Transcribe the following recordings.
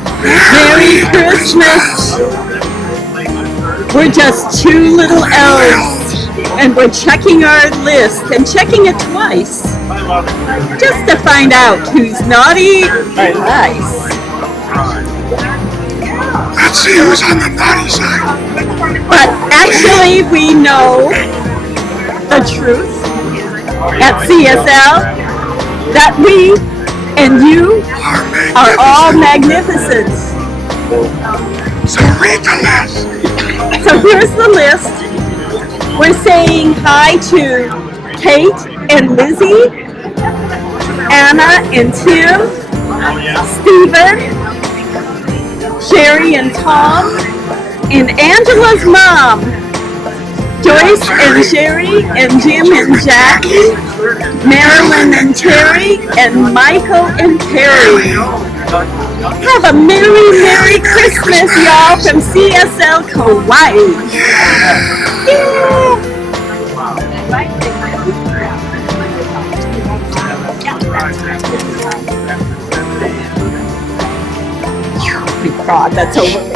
Merry Christmas! We're just two little elves, and we're checking our list and checking it twice, just to find out who's naughty or nice. Let's see who's on the naughty side. But actually, we know the truth at CSL that we and you are all magnificent. So read the list. So here's the list. We're saying hi to Kate and Lizzie, Anna and Tim, Stephen, Sherry and Tom, and Angela's mom, Joyce and Sherry, and Jim and Jackie, Marilyn and Terry, and Michael and Terry. Have a Merry, Merry Christmas, y'all, from CSL Kauai. Yeah. Oh, God, that's over.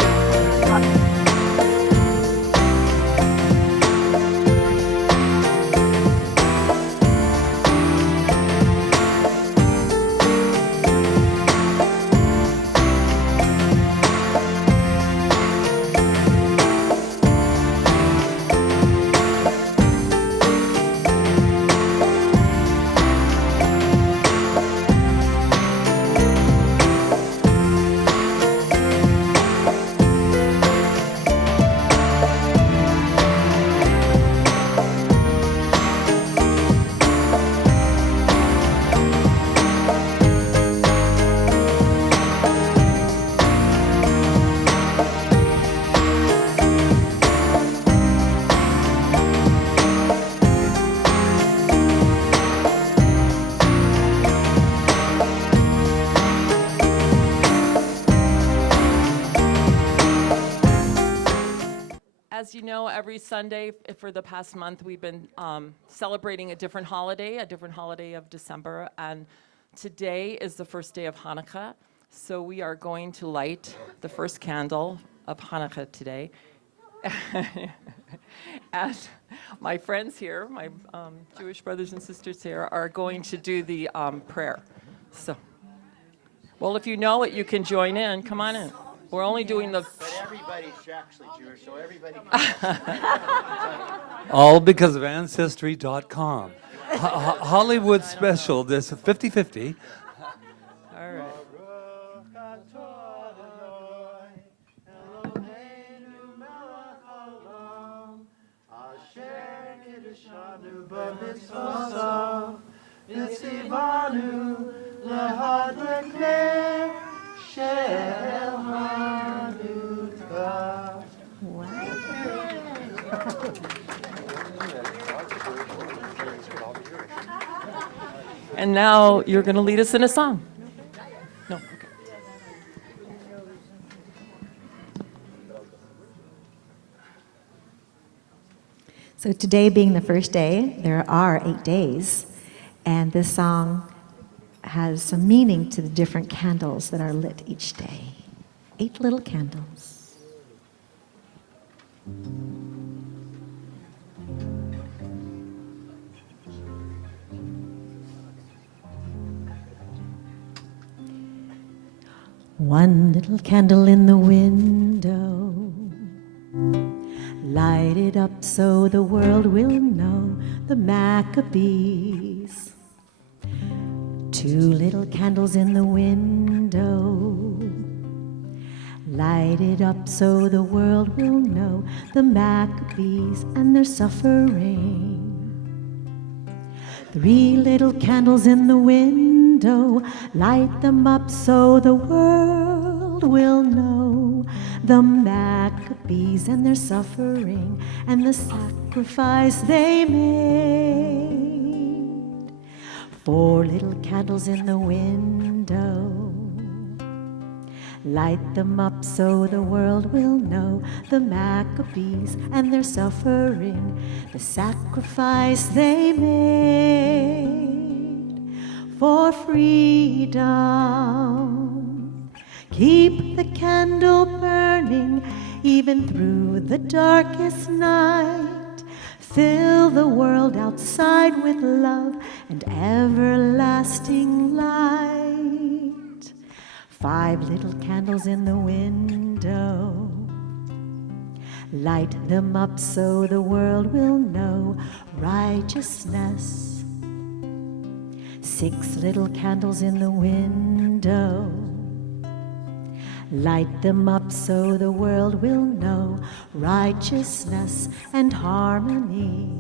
As you know, every Sunday for the past month, we've been celebrating a different holiday of December, and today is the first day of Hanukkah, so we are going to light the first candle of Hanukkah today. And my friends here, my Jewish brothers and sisters here, are going to do the prayer. So, well, if you know it, you can join in. Come on in. We're only doing the... But everybody's actually Jewish, so everybody All because of Ancestry.com. Hollywood special, this 50-50. All right. And now you're going to lead us in a song. No, okay. So today being the first day, there are 8 days, and this song has some meaning to the different candles that are lit each day. 8 little candles. One little candle in the window, light it up so the world will know the Maccabees. 2 little candles in the window, light it up so the world will know the Maccabees and their suffering. 3 little candles in the window, light them up so the world will know the Maccabees and their suffering and the sacrifice they made. 4 little candles in the window, light them up so the world will know the Maccabees and their suffering, the sacrifice they made for freedom. Keep the candle burning even through the darkest night. Fill the world outside with love and everlasting light. 5 little candles in the window. Light them up so the world will know righteousness. 6 little candles in the window. Light them up so the world will know righteousness and harmony.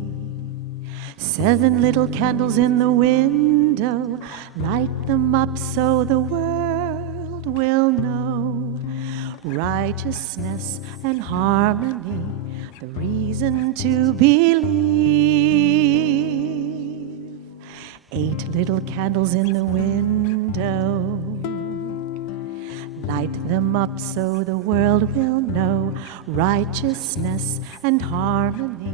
7 little candles in the window. Light them up so the world will know righteousness and harmony. The reason to believe. 8 little candles in the window. Light them up so the world will know righteousness and harmony.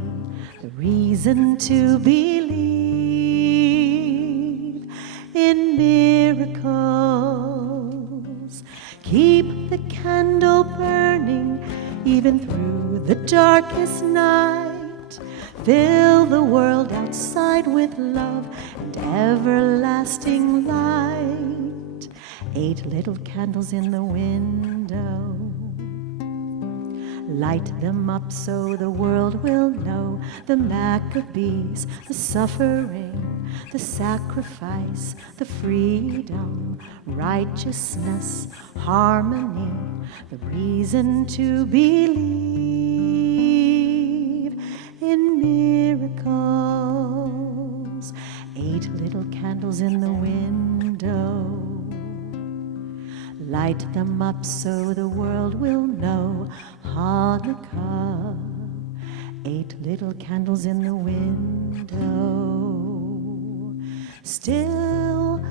The reason to believe in miracles. Keep the candle burning even through the darkest night. Fill the world outside with love and everlasting light. 8 little candles in the window. Light them up so the world will know the Maccabees, the suffering, the sacrifice, the freedom, righteousness, harmony, the reason to believe in miracles. 8 little candles in the window. Light them up so the world will know Hanukkah. 8 little candles in the window, still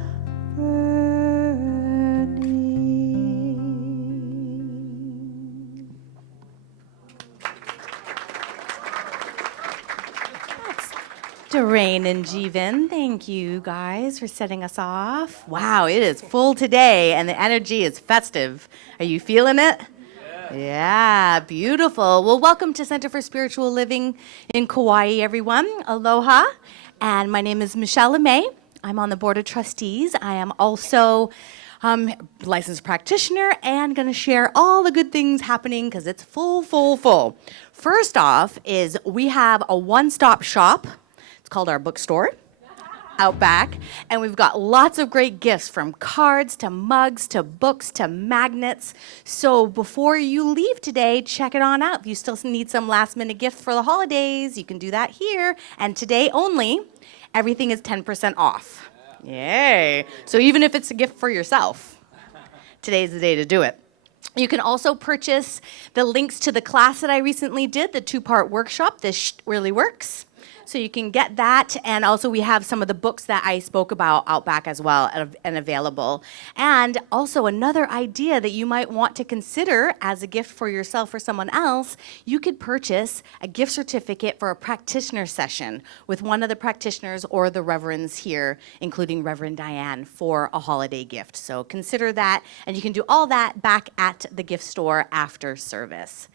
burning. Doreen and Jeevan, thank you guys for setting us off. Wow, it is full today and the energy is festive. Are you feeling it? Yeah, beautiful. Well, welcome to Center for Spiritual Living in Kauai, everyone. Aloha. And my name is Michelle LeMay. I'm on the Board of Trustees. I am also licensed practitioner and going to share all the good things happening because it's full, full, full. First off is we have a one-stop shop. It's called our bookstore out back, and we've got lots of great gifts from cards to mugs to books to magnets. So before you leave today, check it on out. If you still need some last-minute gift for the holidays, you can do that here. And today only, everything is 10% off. Yay! So even if it's a gift for yourself, today's the day to do it. You can also purchase the links to the class that I recently did, the 2-part workshop, This Really Works. So you can get that, and also we have some of the books that I spoke about out back as well and available. And also another idea that you might want to consider as a gift for yourself or someone else, you could purchase a gift certificate for a practitioner session with one of the practitioners or the reverends here, including Reverend Diane, for a holiday gift. So consider that, and you can do all that back at the gift store after service.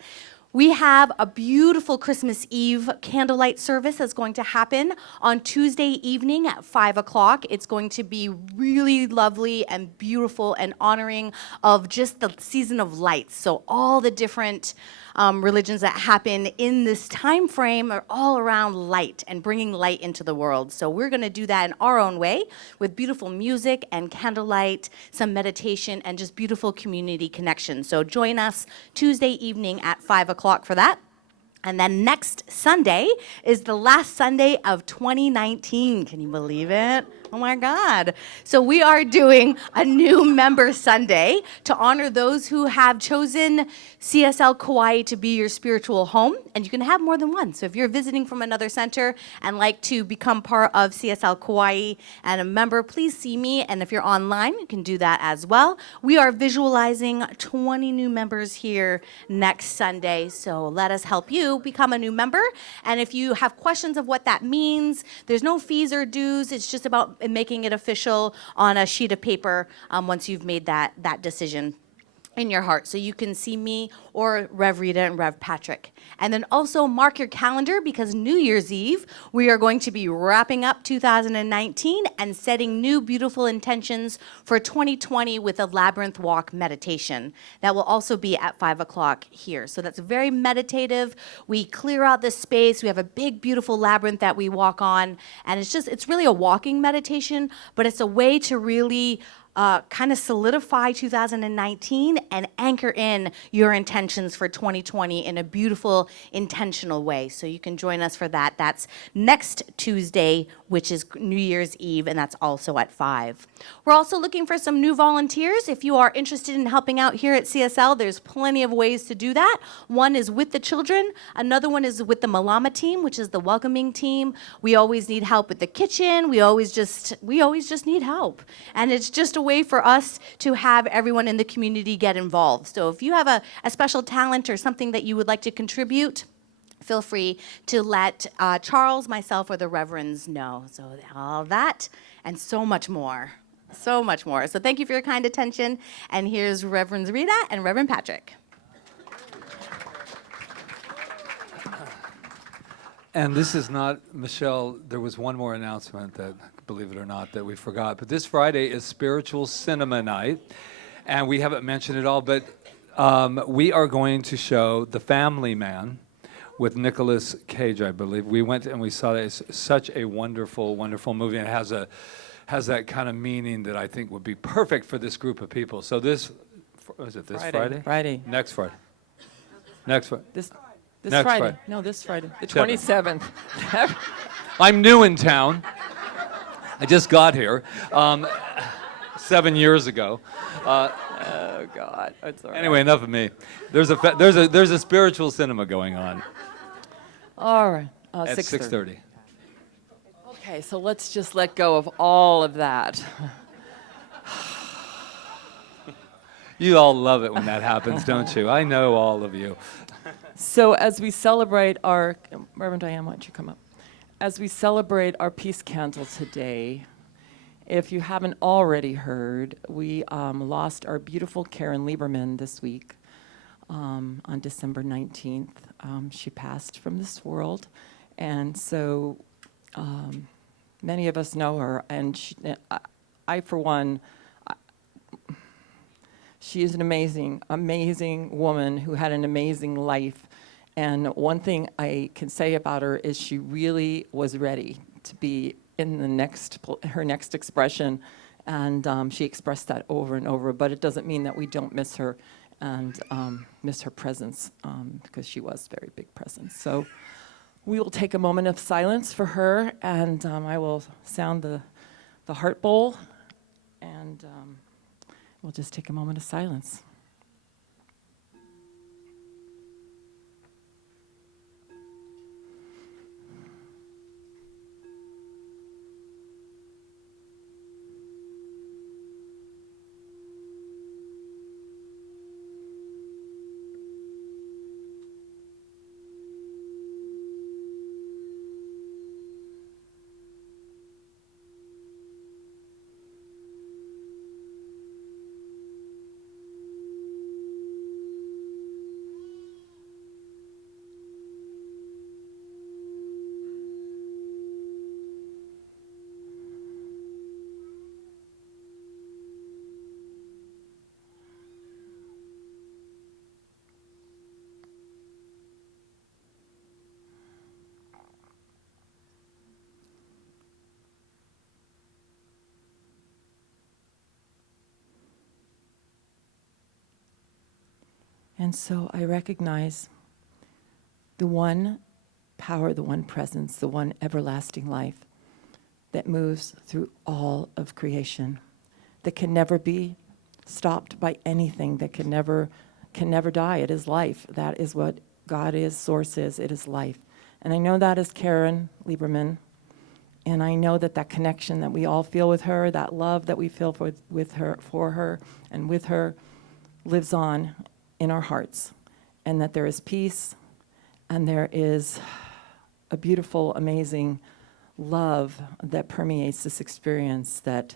We have a beautiful Christmas Eve candlelight service that's going to happen on Tuesday evening at 5 o'clock. It's going to be really lovely and beautiful and honoring of just the season of lights. So all the different religions that happen in this time frame are all around light and bringing light into the world. So we're going to do that in our own way with beautiful music and candlelight, some meditation, and just beautiful community connection. So join us Tuesday evening at 5 o'clock for that. And then next Sunday is the last Sunday of 2019. Can you believe it? Oh my God. So we are doing a new member Sunday to honor those who have chosen CSL Kauai to be your spiritual home. And you can have more than one. So if you're visiting from another center and like to become part of CSL Kauai and a member, please see me. And if you're online, you can do that as well. We are visualizing 20 new members here next Sunday. So let us help you become a new member. And if you have questions of what that means, there's no fees or dues. It's just about making it official on a sheet of paper once you've made that decision. in your heart. So you can see me or Rev Rita and Rev Patrick. And then also mark your calendar, because New Year's Eve, we are going to be wrapping up 2019 and setting new beautiful intentions for 2020 with a labyrinth walk meditation. That will also be at 5 o'clock here. So that's very meditative. We clear out the space. We have a big, beautiful labyrinth that we walk on. And it's really a walking meditation, but it's a way to really kind of solidify 2019 and anchor in your intentions for 2020 in a beautiful, intentional way. So you can join us for that. That's next Tuesday, which is New Year's Eve, and that's also at 5. We're also looking for some new volunteers. If you are interested in helping out here at CSL, there's plenty of ways to do that. One is with the children. Another one is with the Malama team, which is the welcoming team. We always need help with the kitchen. We always just need help. And it's just a way for us to have everyone in the community get involved. So if you have a special talent or something that you would like to contribute, feel free to let Charles, myself, or the Reverends know. So all that and so much more. So much more. So thank you for your kind attention. And here's Reverend Rita and Reverend Patrick. And this is not, Michelle, there was one more announcement that, believe it or not, that we forgot. But this Friday is Spiritual Cinema Night. And we haven't mentioned it all, but we are going to show The Family Man with Nicolas Cage, I believe. We went and we saw it. It's such a wonderful, wonderful movie. And it has that kind of meaning that I think would be perfect for this group of people. So is it this Friday? Friday. Next Friday. Next Friday. This Next Friday. Friday. No, this Friday. The 7th. 27th. I'm new in town. I just got here 7 years ago. Oh, God. It's all right. Anyway, enough of me. There's a spiritual cinema going on All right. at 6:30. Okay, so let's just let go of all of that. You all love it when that happens, don't you? I know all of you. So as we celebrate our, Reverend Diane, why don't you come up? As we celebrate our peace candle today, if you haven't already heard, we lost our beautiful Karen Lieberman this week on December 19th. She passed from this world, and so many of us know her, and I for one, she is an amazing, amazing woman who had an amazing life. And one thing I can say about her is she really was ready to be in her next expression. And she expressed that over and over. But it doesn't mean that we don't miss her and miss her presence, because she was a very big presence. So we will take a moment of silence for her, and I will sound the heart bowl, and we'll just take a moment of silence. And so I recognize the one power, the one presence, the one everlasting life that moves through all of creation, that can never be stopped by anything, that can never die. It is life. That is what God is, source is. It is life. And I know that is Karen Lieberman. And I know that connection that we all feel with her, that love that we feel with her, for her, and with her, lives on in our hearts, and that there is peace, and there is a beautiful, amazing love that permeates this experience that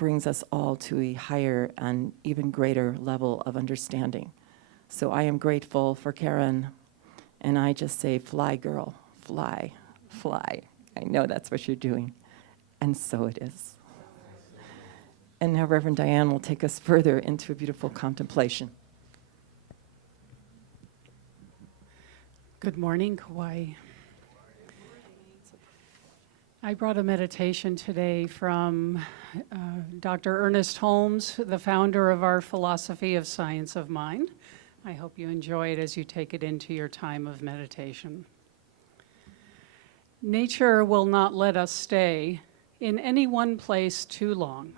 brings us all to a higher and even greater level of understanding. So I am grateful for Karen, and I just say, fly, girl, fly, fly. I know that's what you're doing, and so it is. And now Reverend Diane will take us further into a beautiful contemplation. Good morning, Kauai. I brought a meditation today from Dr. Ernest Holmes, the founder of our philosophy of science of mind. I hope you enjoy it as you take it into your time of meditation. Nature will not let us stay in any one place too long.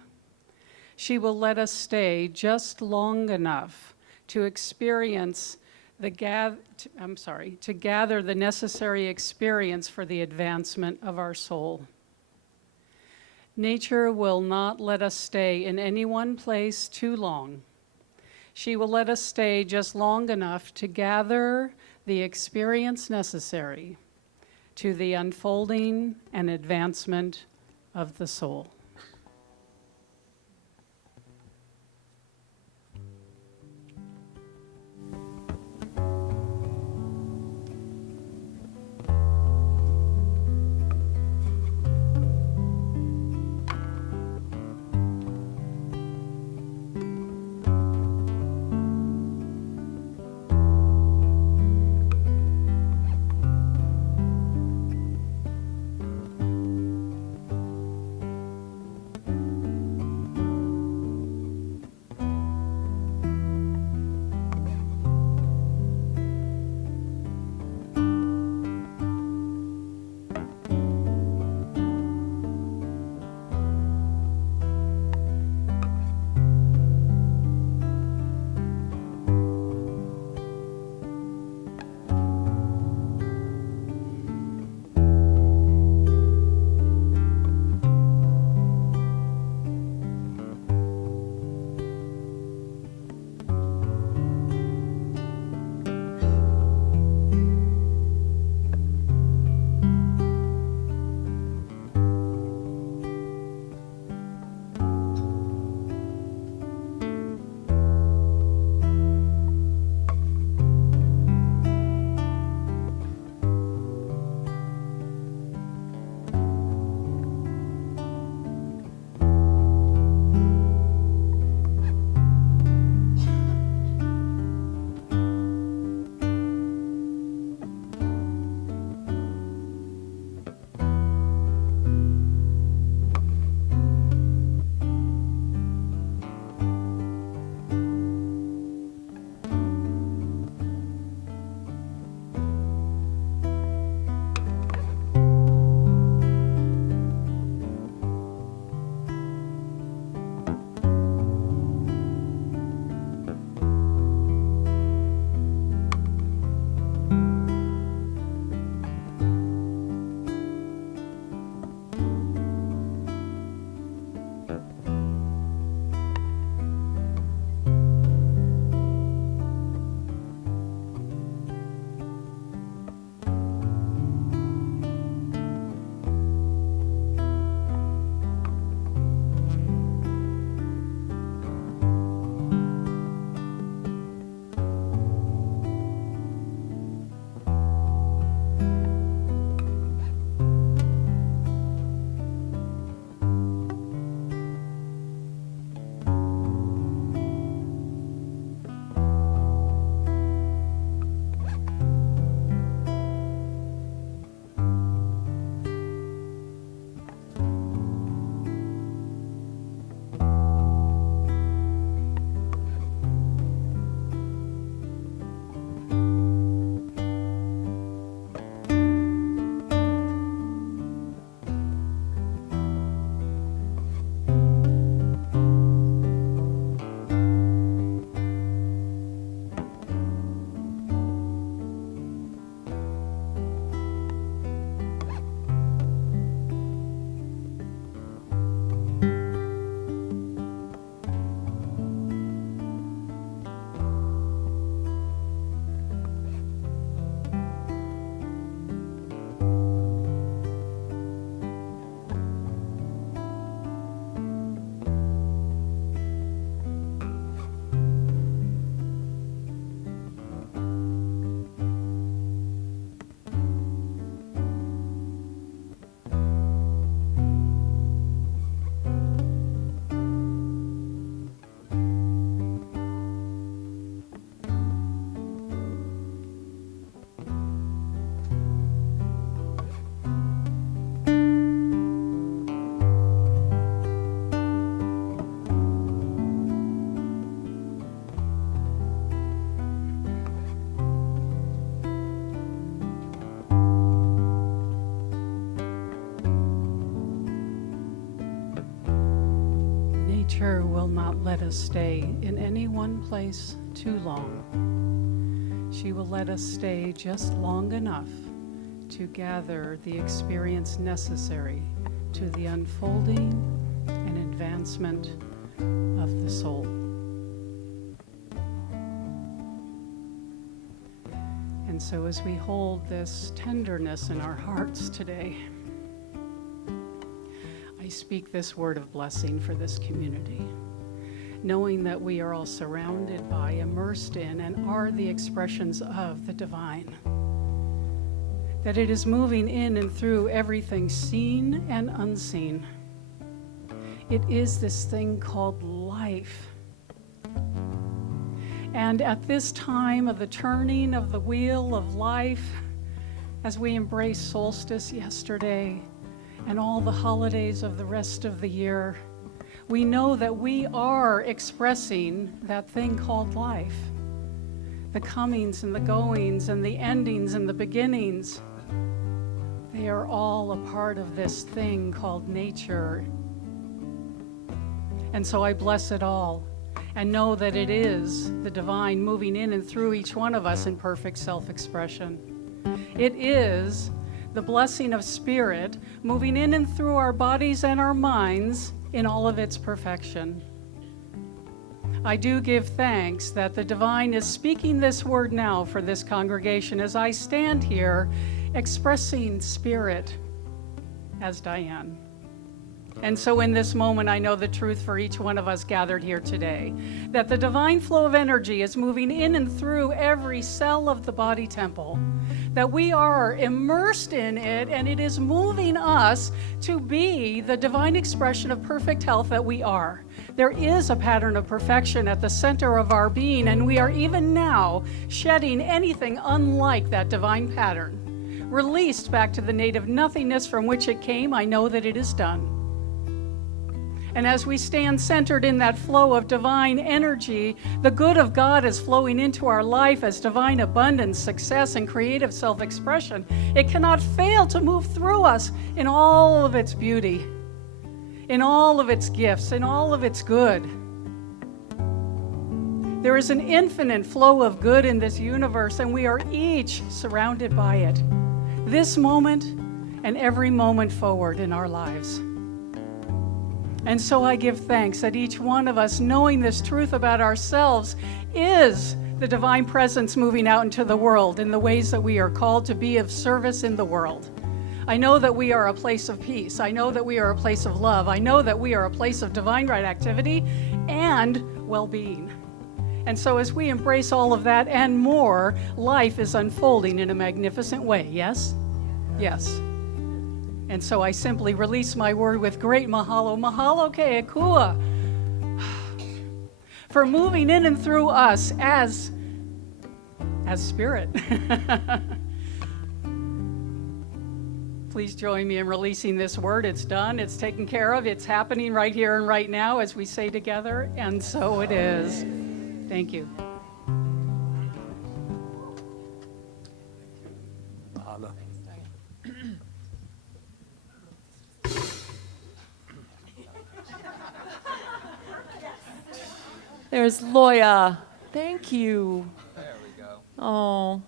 She will let us stay just long enough to experience to gather the necessary experience for the advancement of our soul. Nature will not let us stay in any one place too long. She will let us stay just long enough to gather the experience necessary to the unfolding and advancement of the soul. nature will not let us stay in any one place too long. She will let us stay just long enough to gather the experience necessary to the unfolding and advancement of the soul. And so as we hold this tenderness in our hearts today, I speak this word of blessing for this community, knowing that we are all surrounded by, immersed in, and are the expressions of the divine. That it is moving in and through everything seen and unseen. It is this thing called life. And at this time of the turning of the wheel of life, as we embrace solstice yesterday and all the holidays of the rest of the year, we know that we are expressing that thing called life. The comings and the goings and the endings and the beginnings, they are all a part of this thing called nature. And so I bless it all and know that it is the divine moving in and through each one of us in perfect self-expression. It is the blessing of spirit moving in and through our bodies and our minds in all of its perfection. I do give thanks that the divine is speaking this word now for this congregation as I stand here expressing spirit as Diane. And so in this moment, I know the truth for each one of us gathered here today, that the divine flow of energy is moving in and through every cell of the body temple, that we are immersed in it, and it is moving us to be the divine expression of perfect health that we are. There is a pattern of perfection at the center of our being, and we are even now shedding anything unlike that divine pattern. Released back to the native nothingness from which it came, I know that it is done. And as we stand centered in that flow of divine energy, the good of God is flowing into our life as divine abundance, success, and creative self-expression. It cannot fail to move through us in all of its beauty, in all of its gifts, in all of its good. There is an infinite flow of good in this universe, and we are each surrounded by it, this moment and every moment forward in our lives. And so I give thanks that each one of us, knowing this truth about ourselves, is the divine presence moving out into the world in the ways that we are called to be of service in the world. I know that we are a place of peace. I know that we are a place of love. I know that we are a place of divine right activity and well-being. And so as we embrace all of that and more, life is unfolding in a magnificent way. Yes? Yes. And so I simply release my word with great mahalo. Mahalo ke ekua. For moving in and through us as spirit. Please join me in releasing this word. It's done. It's taken care of. It's happening right here and right now as we say together. And so it is. Thank you. There's Loya. Thank you. There we go. Oh,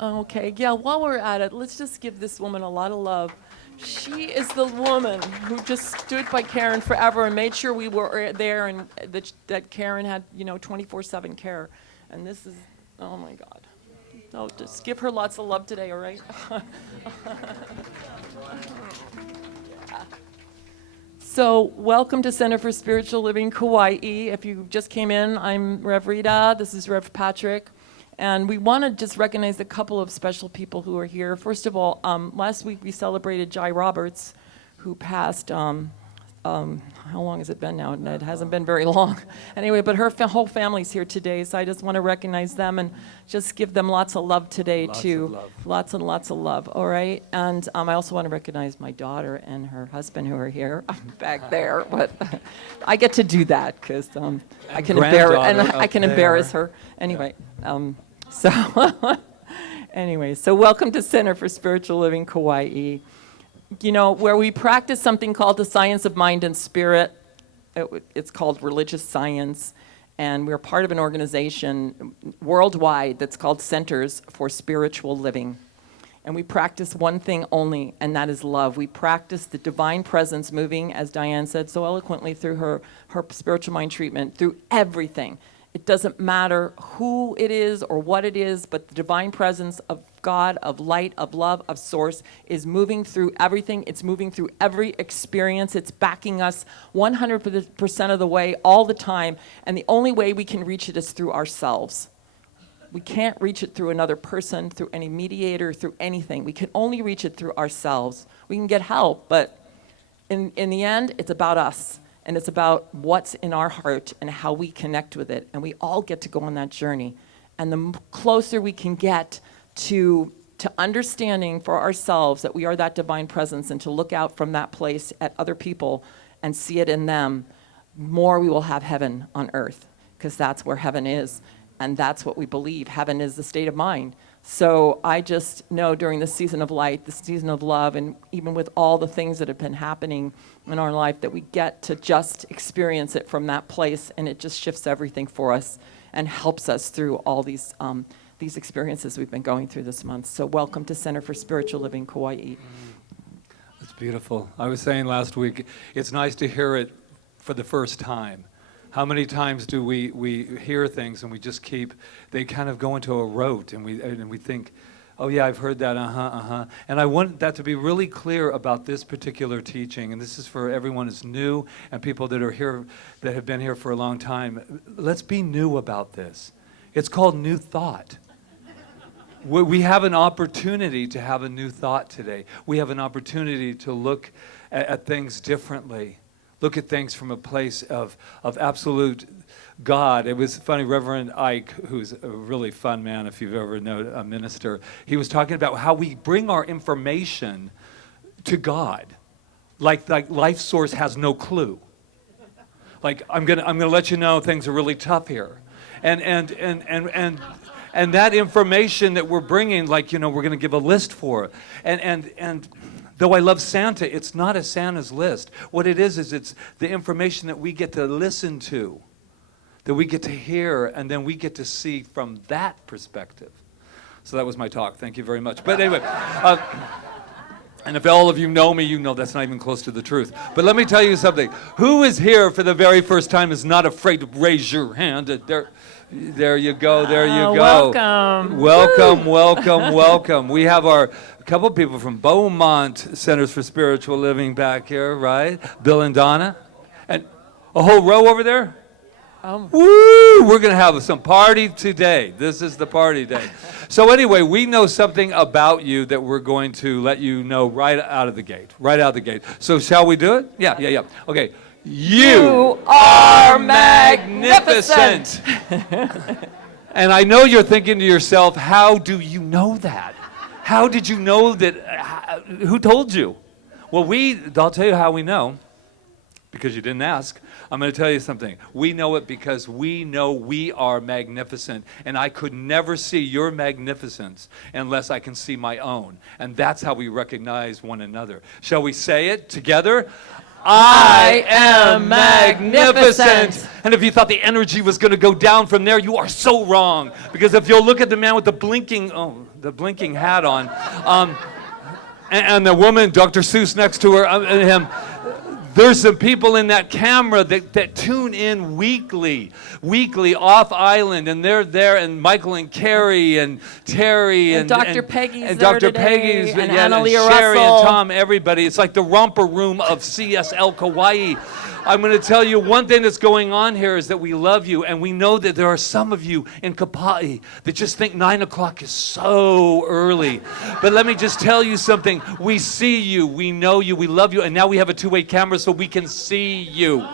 okay. Yeah, while we're at it, let's just give this woman a lot of love. She is the woman who just stood by Karen forever and made sure we were there and that Karen had, 24/7 care. And this is, oh my God. So just give her lots of love today, all right? Yeah. So welcome to Center for Spiritual Living Kauai. If you just came in, I'm Rev Rita. This is Rev Patrick. And we want to just recognize a couple of special people who are here. First of all, last week we celebrated Jai Roberts, who passed, how long has it been now? It hasn't been very long. Anyway, but her whole family's here today, so I just want to recognize them and just give them lots of love today, too. Lots of love. Lots and lots of love, all right? And I also want to recognize my daughter and her husband who are here back there, but I get to do that because I can embarrass her. Anyway, so welcome to Center for Spiritual Living Kauai. Where we practice something called the science of mind and spirit. It's called Religious Science, and we're part of an organization worldwide that's called Centers for Spiritual Living. And we practice one thing only, and that is love. We practice the divine presence moving, as Diane said so eloquently, through her spiritual mind treatment, through everything. It doesn't matter who it is or what it is, but the divine presence of God, of light, of love, of source is moving through everything. It's moving through every experience. It's backing us 100% of the way, all the time. And the only way we can reach it is through ourselves. We can't reach it through another person, through any mediator, through anything. We can only reach it through ourselves. We can get help, but in the end, it's about us. And it's about what's in our heart and how we connect with it. And we all get to go on that journey. And the closer we can get to understanding for ourselves that we are that divine presence and to look out from that place at other people and see it in them, more we will have heaven on earth, because that's where heaven is. And that's what we believe. Heaven is the state of mind. So I just know during the season of light, the season of love, and even with all the things that have been happening in our life, that we get to just experience it from that place, and it just shifts everything for us and helps us through all these experiences we've been going through this month. So welcome to Center for Spiritual Living, Kauai. That's beautiful. I was saying last week, it's nice to hear it for the first time. How many times do we hear things and we just they kind of go into a rote, and we think, oh yeah, I've heard that, And I want that to be really clear about this particular teaching, and this is for everyone who's new and people that are here, that have been here for a long time. Let's be new about this. It's called New Thought. We have an opportunity to have a new thought today. We have an opportunity to look at things differently. Look at things from a place of absolute God. It was funny, Reverend Ike, who's a really fun man if you've ever known a minister, he was talking about how we bring our information to God. Like Life Source has no clue. Like, I'm gonna let you know things are really tough here. And that information that we're bringing, like, we're going to give a list for it. And though I love Santa, it's not a Santa's list. What it is it's the information that we get to listen to, that we get to hear, and then we get to see from that perspective. So that was my talk. Thank you very much. But anyway, and if all of you know me, you know that's not even close to the truth. But let me tell you something. Who is here for the very first time is not afraid to raise your hand? There you go. There you go. Welcome. Welcome. We have a couple people from Beaumont Centers for Spiritual Living back here, right? Bill and Donna. And a whole row over there? Woo! We're going to have some party today. This is the party day. So anyway, we know something about you that we're going to let you know right out of the gate. So shall we do it? Yeah. Okay. You are magnificent. And I know you're thinking to yourself, how do you know that? How did you know that? Who told you? Well, I'll tell you how we know, because you didn't ask. I'm going to tell you something. We know it because we know we are magnificent, and I could never see your magnificence unless I can see my own. And that's how we recognize one another. Shall we say it together? I am magnificent. And if you thought the energy was going to go down from there, you are so wrong. Because if you'll look at the man with the blinking hat on, and the woman, Dr. Seuss, next to her, and him, there's some people in that camera that tune in weekly off island, and they're there, and Michael and Carrie and Terry and Dr. Peggy's and there Dr. today, Peggy's and and Annalea Sherry Russell. and Tom, everybody. It's like the romper room of CSL Kauai. I'm going to tell you one thing that's going on here is that we love you, and we know that there are some of you in Kauai that just think 9 o'clock is so early. But let me just tell you something. We see you, we know you, we love you, and now we have a two-way camera so we can see you.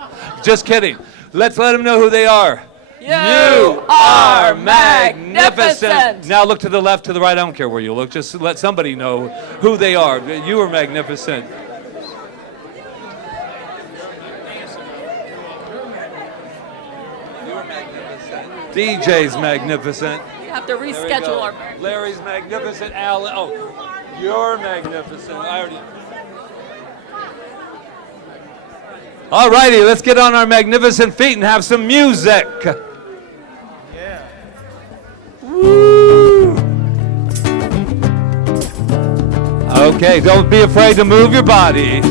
Just kidding. Let's let them know who they are. You are magnificent. Now look to the left, to the right. I don't care where you look. Just let somebody know who they are. You are magnificent. DJ's magnificent. We have to reschedule our. Larry's magnificent. Alan. Oh, you're magnificent. All righty, let's get on our magnificent feet and have some music. Yeah. Woo. Okay, don't be afraid to move your body.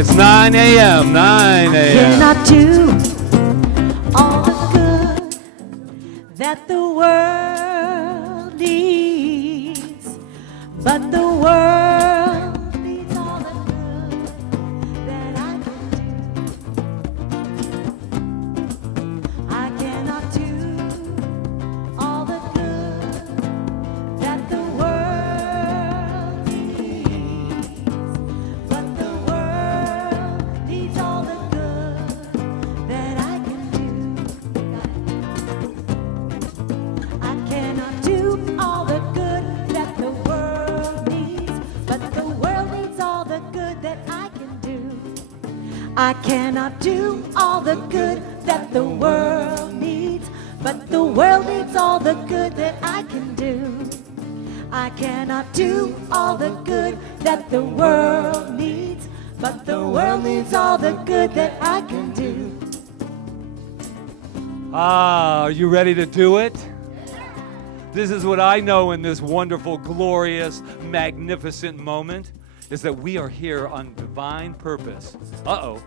It's 9 a.m., 9 a.m. Cannot do all the good that the world needs, but the world needs all the good that I can do. I cannot do all the good that the world needs, but the world needs all the good that I can do. I cannot do all the good that the world needs, but the world needs all the good that I can do. I cannot do all the good that the world needs, but the world needs all the good that I can do. I cannot do all the good that the world needs, but the world needs all the good that I can do. Ah, are you ready to do it? This is what I know in this wonderful, glorious, magnificent moment, is that we are here on divine purpose. Uh-oh.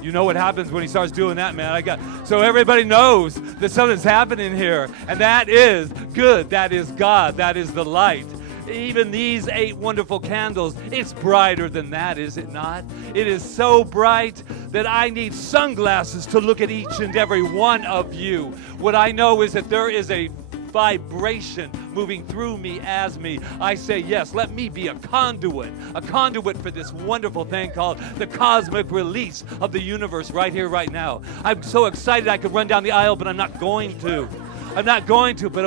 You know what happens when he starts doing that, man. So everybody knows that something's happening here, and that is good. That is God. That is the light. Even these 8 wonderful candles, it's brighter than that, is it not? It is so bright that I need sunglasses to look at each and every one of you. What I know is that there is a vibration moving through me as me. I say, yes, let me be a conduit for this wonderful thing called the cosmic release of the universe right here, right now. I'm so excited I could run down the aisle, but I'm not going to. But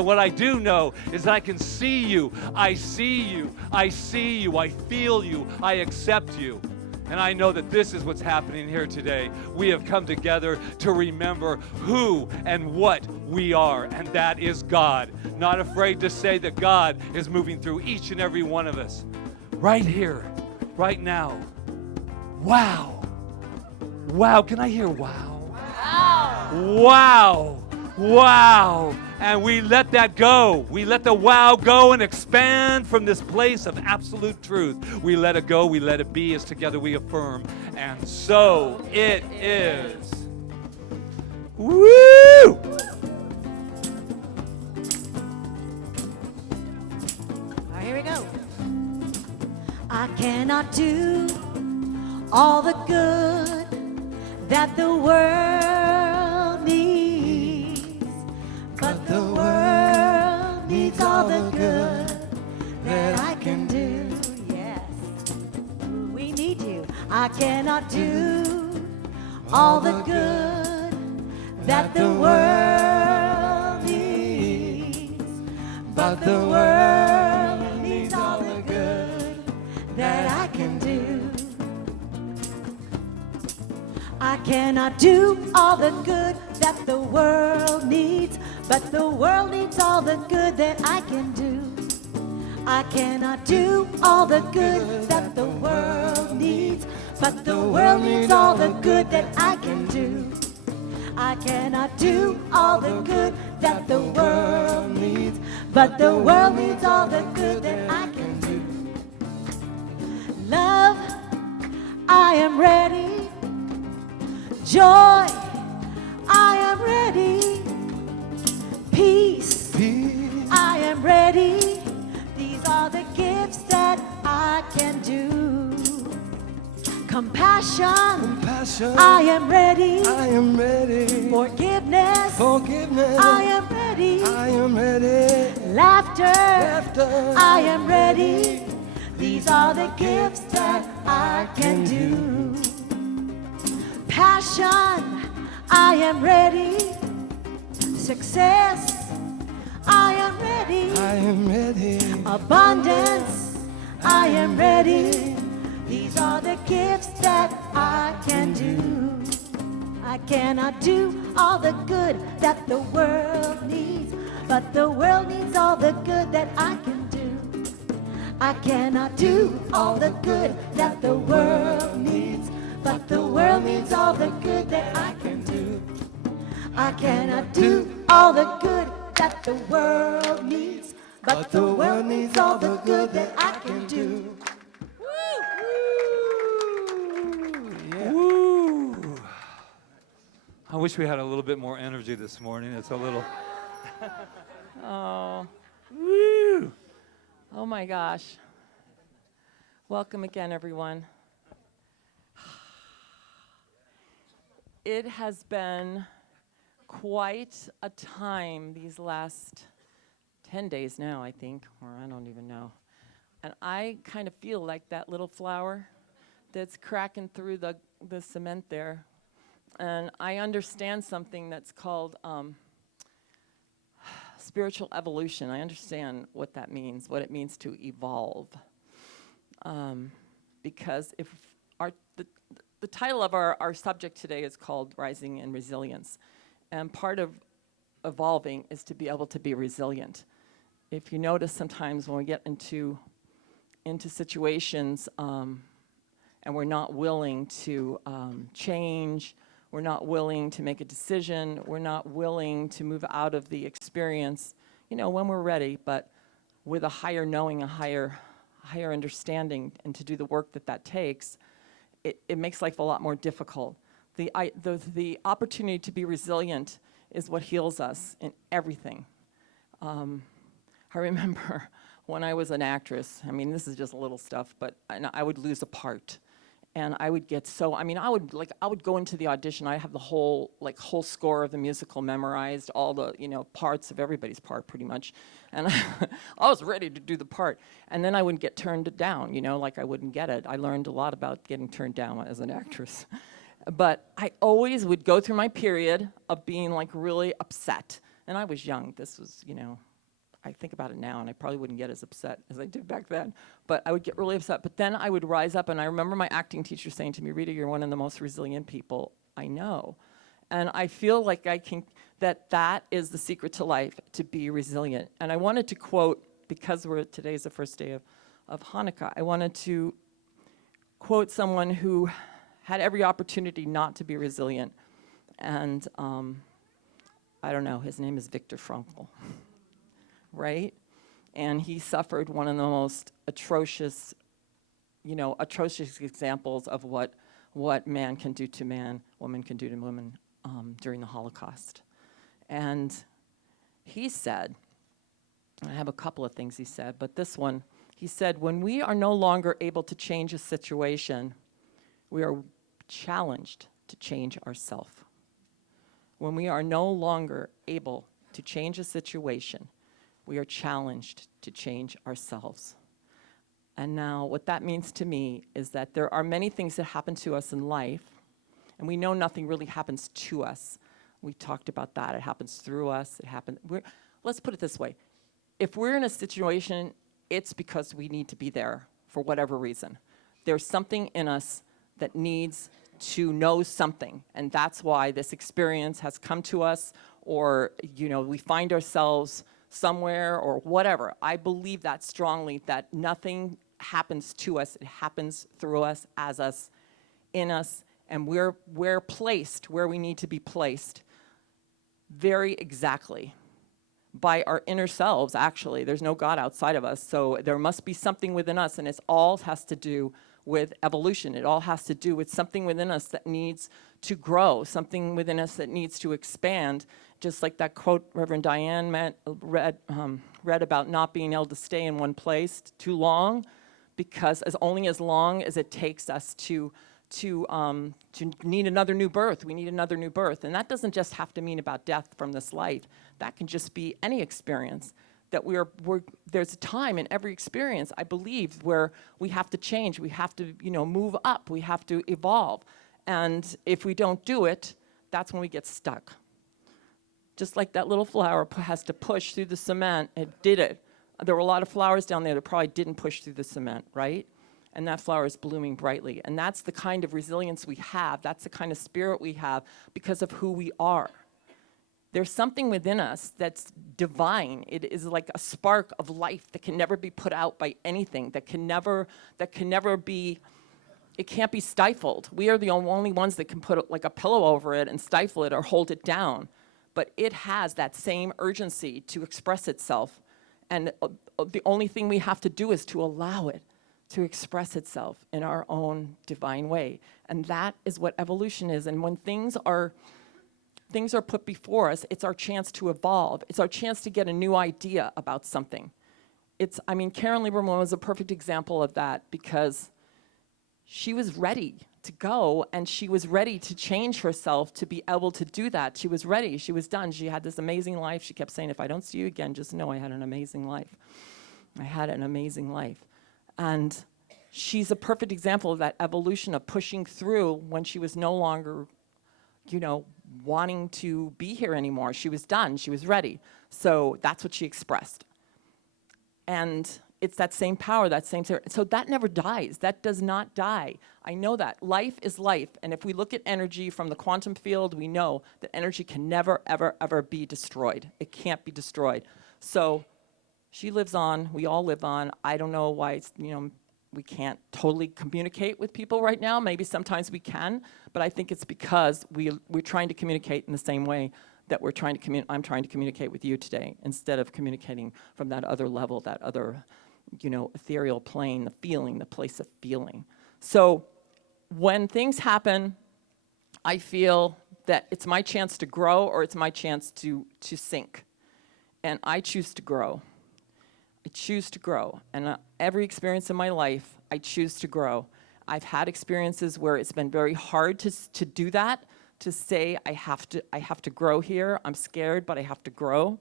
what I do know is that I can see you. I see you. I see you. I feel you. I accept you. And I know that this is what's happening here today. We have come together to remember who and what we are, and that is God. Not afraid to say that God is moving through each and every one of us. Right here, right now. Wow. Wow. Can I hear wow? Wow. Wow. Wow. And we let that go. We let the wow go and expand from this place of absolute truth. We let it go. We let it be as together we affirm. And so it is. Woo! All right, here we go. I cannot do all the good that the world needs, but the world needs all the good that I can do. Yes, we need you. I cannot do all the good that the world needs, but the world needs all the good that I can do. I cannot do all the good that the world needs, but the world needs all the good that I can do. I cannot do all the good that the world needs, but the world needs all the good that I can do. I cannot do all the good that the world needs, but the world needs all the good that I can do. Love, I am ready. Joy, I am ready. Peace, I am ready. These are the gifts that I can do. Compassion, I am ready. Forgiveness, I am ready. Laughter, I am ready. These are the gifts that I can do. Passion, I am ready. Success, I am ready. Abundance, I am ready. These are the gifts that I can do. I cannot do all the good that the world needs, but the world needs all the good that I can do. I cannot do all the good that the world needs, but the world needs all the good that I can do. I cannot do all the good that the world needs, but the world needs all the good that I can do. Woo! I wish we had a little bit more energy this morning. It's a little. Oh, Woo! oh my gosh. Welcome again, everyone. It has been quite a time these last 10 days now, I think, or I don't even know. And I kind of feel like that little flower that's cracking through the cement there. And I understand something that's called spiritual evolution. I understand what that means, what it means to evolve. Because if the title of our subject today is called Rising in Resilience. And part of evolving is to be able to be resilient. If you notice sometimes when we get into situations and we're not willing to change, we're not willing to make a decision, we're not willing to move out of the experience, when we're ready, but with a higher knowing, a higher understanding, and to do the work that takes, it makes life a lot more difficult. The opportunity to be resilient is what heals us in everything. I remember when I was an actress, this is just little stuff, but I would lose a part. And I would get I would go into the audition. I have the whole score of the musical memorized, all the, parts of everybody's part pretty much. And I was ready to do the part. And then I would get turned down, I wouldn't get it. I learned a lot about getting turned down as an actress. But I always would go through my period of being really upset. And I was young. This was, I think about it now, and I probably wouldn't get as upset as I did back then. But I would get really upset. But then I would rise up, and I remember my acting teacher saying to me, "Rita, you're one of the most resilient people I know." And I feel like that is the secret to life, to be resilient. And I wanted to quote, because today's the first day of Hanukkah, I wanted to quote someone who had every opportunity not to be resilient. And I don't know, his name is Viktor Frankl. Right? And he suffered one of the most atrocious examples of what man can do to man, woman can do to woman during the Holocaust. And he said, I have a couple of things he said, but this one, he said, when we are no longer able to change a situation, we are challenged to change ourselves. When we are no longer able to change a situation, we are challenged to change ourselves. And now what that means to me is that there are many things that happen to us in life, and we know nothing really happens to us. We talked about that. It happens through us. Let's put it this way. If we're in a situation, it's because we need to be there for whatever reason. There's something in us that needs to know something, and that's why this experience has come to us, or we find ourselves somewhere or whatever. I believe that strongly, that nothing happens to us. It happens through us, as us, in us, and we're placed where we need to be placed very exactly by our inner selves, actually. There's no God outside of us, so there must be something within us, and it all has to do with evolution. It all has to do with something within us that needs to grow, something within us that needs to expand, just like that quote Reverend Diane read about not being able to stay in one place too long, because as long as it takes us to need another new birth. We need another new birth. And that doesn't just have to mean about death from this life. That can just be any experience. That there's a time in every experience, I believe, where we have to change. We have to, move up. We have to evolve. And if we don't do it, that's when we get stuck. Just like that little flower has to push through the cement, it did it. There were a lot of flowers down there that probably didn't push through the cement, right? And that flower is blooming brightly. And that's the kind of resilience we have. That's the kind of spirit we have because of who we are. There's something within us that's divine. It is like a spark of life that can never be put out by anything, that can never be it can't be stifled. We are the only ones that can put like a pillow over it and stifle it or hold it down. But it has that same urgency to express itself. And the only thing we have to do is to allow it to express itself in our own divine way. And that is what evolution is. And when things are put before us, it's our chance to evolve. It's our chance to get a new idea about something. Karen Lieberman was a perfect example of that, because she was ready to go, and she was ready to change herself to be able to do that. She was ready. She was done. She had this amazing life. She kept saying, if I don't see you again, just know I had an amazing life. I had an amazing life. And she's a perfect example of that evolution of pushing through when she was no longer, wanting to be here anymore. She was done. She was ready. So that's what she expressed. And it's that same power, that same, so that never dies. That does not die. I know that. Life is life. And if we look at energy from the quantum field, we know that energy can never, ever, ever be destroyed. It can't be destroyed. So she lives on. We all live on. I don't know why, we can't totally communicate with people right now. Maybe sometimes we can, but I think it's because we're trying to communicate in the same way that I'm trying to communicate with you today, instead of communicating from that other level, that other, ethereal plane, the feeling, the place of feeling. So when things happen, I feel that it's my chance to grow or it's my chance to sink. And I choose to grow. I choose to grow. And every experience in my life, I choose to grow. I've had experiences where it's been very hard to do that, to say I have to grow here. I'm scared, but I have to grow.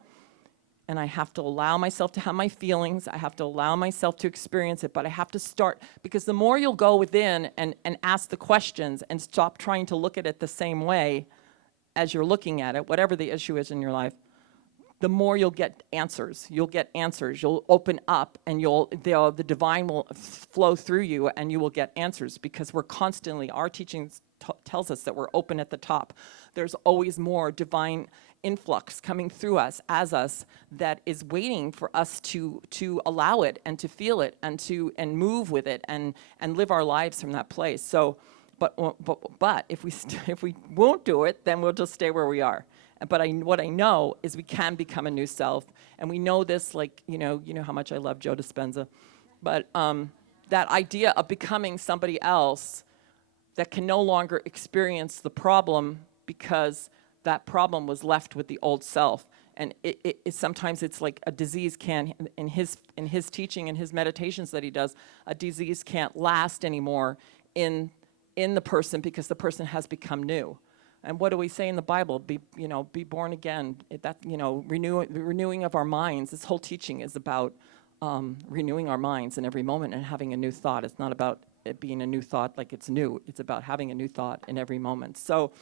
And I have to allow myself to have my feelings. I have to allow myself to experience it, but I have to start, because the more you'll go within and ask the questions and stop trying to look at it the same way as you're looking at it, whatever the issue is in your life, the more you'll get answers. You'll get answers. You'll open up, and the divine will flow through you, and you will get answers, because we're constantly, our teachings tells us that we're open at the top. There's always more divine influx coming through us, as us, that is waiting for us to allow it and to feel it and move with it and live our lives from that place. So, but if we won't do it, then we'll just stay where we are. But what I know is we can become a new self, and we know this, like, you know how much I love Joe Dispenza, but that idea of becoming somebody else that can no longer experience the problem because that problem was left with the old self. And it sometimes it's like a disease in his teaching and his meditations that he does, a disease can't last anymore in the person, because the person has become new. And what do we say in the Bible? Be born again. Renewing of our minds. This whole teaching is about renewing our minds in every moment and having a new thought. It's not about it being a new thought like it's new. It's about having a new thought in every moment. So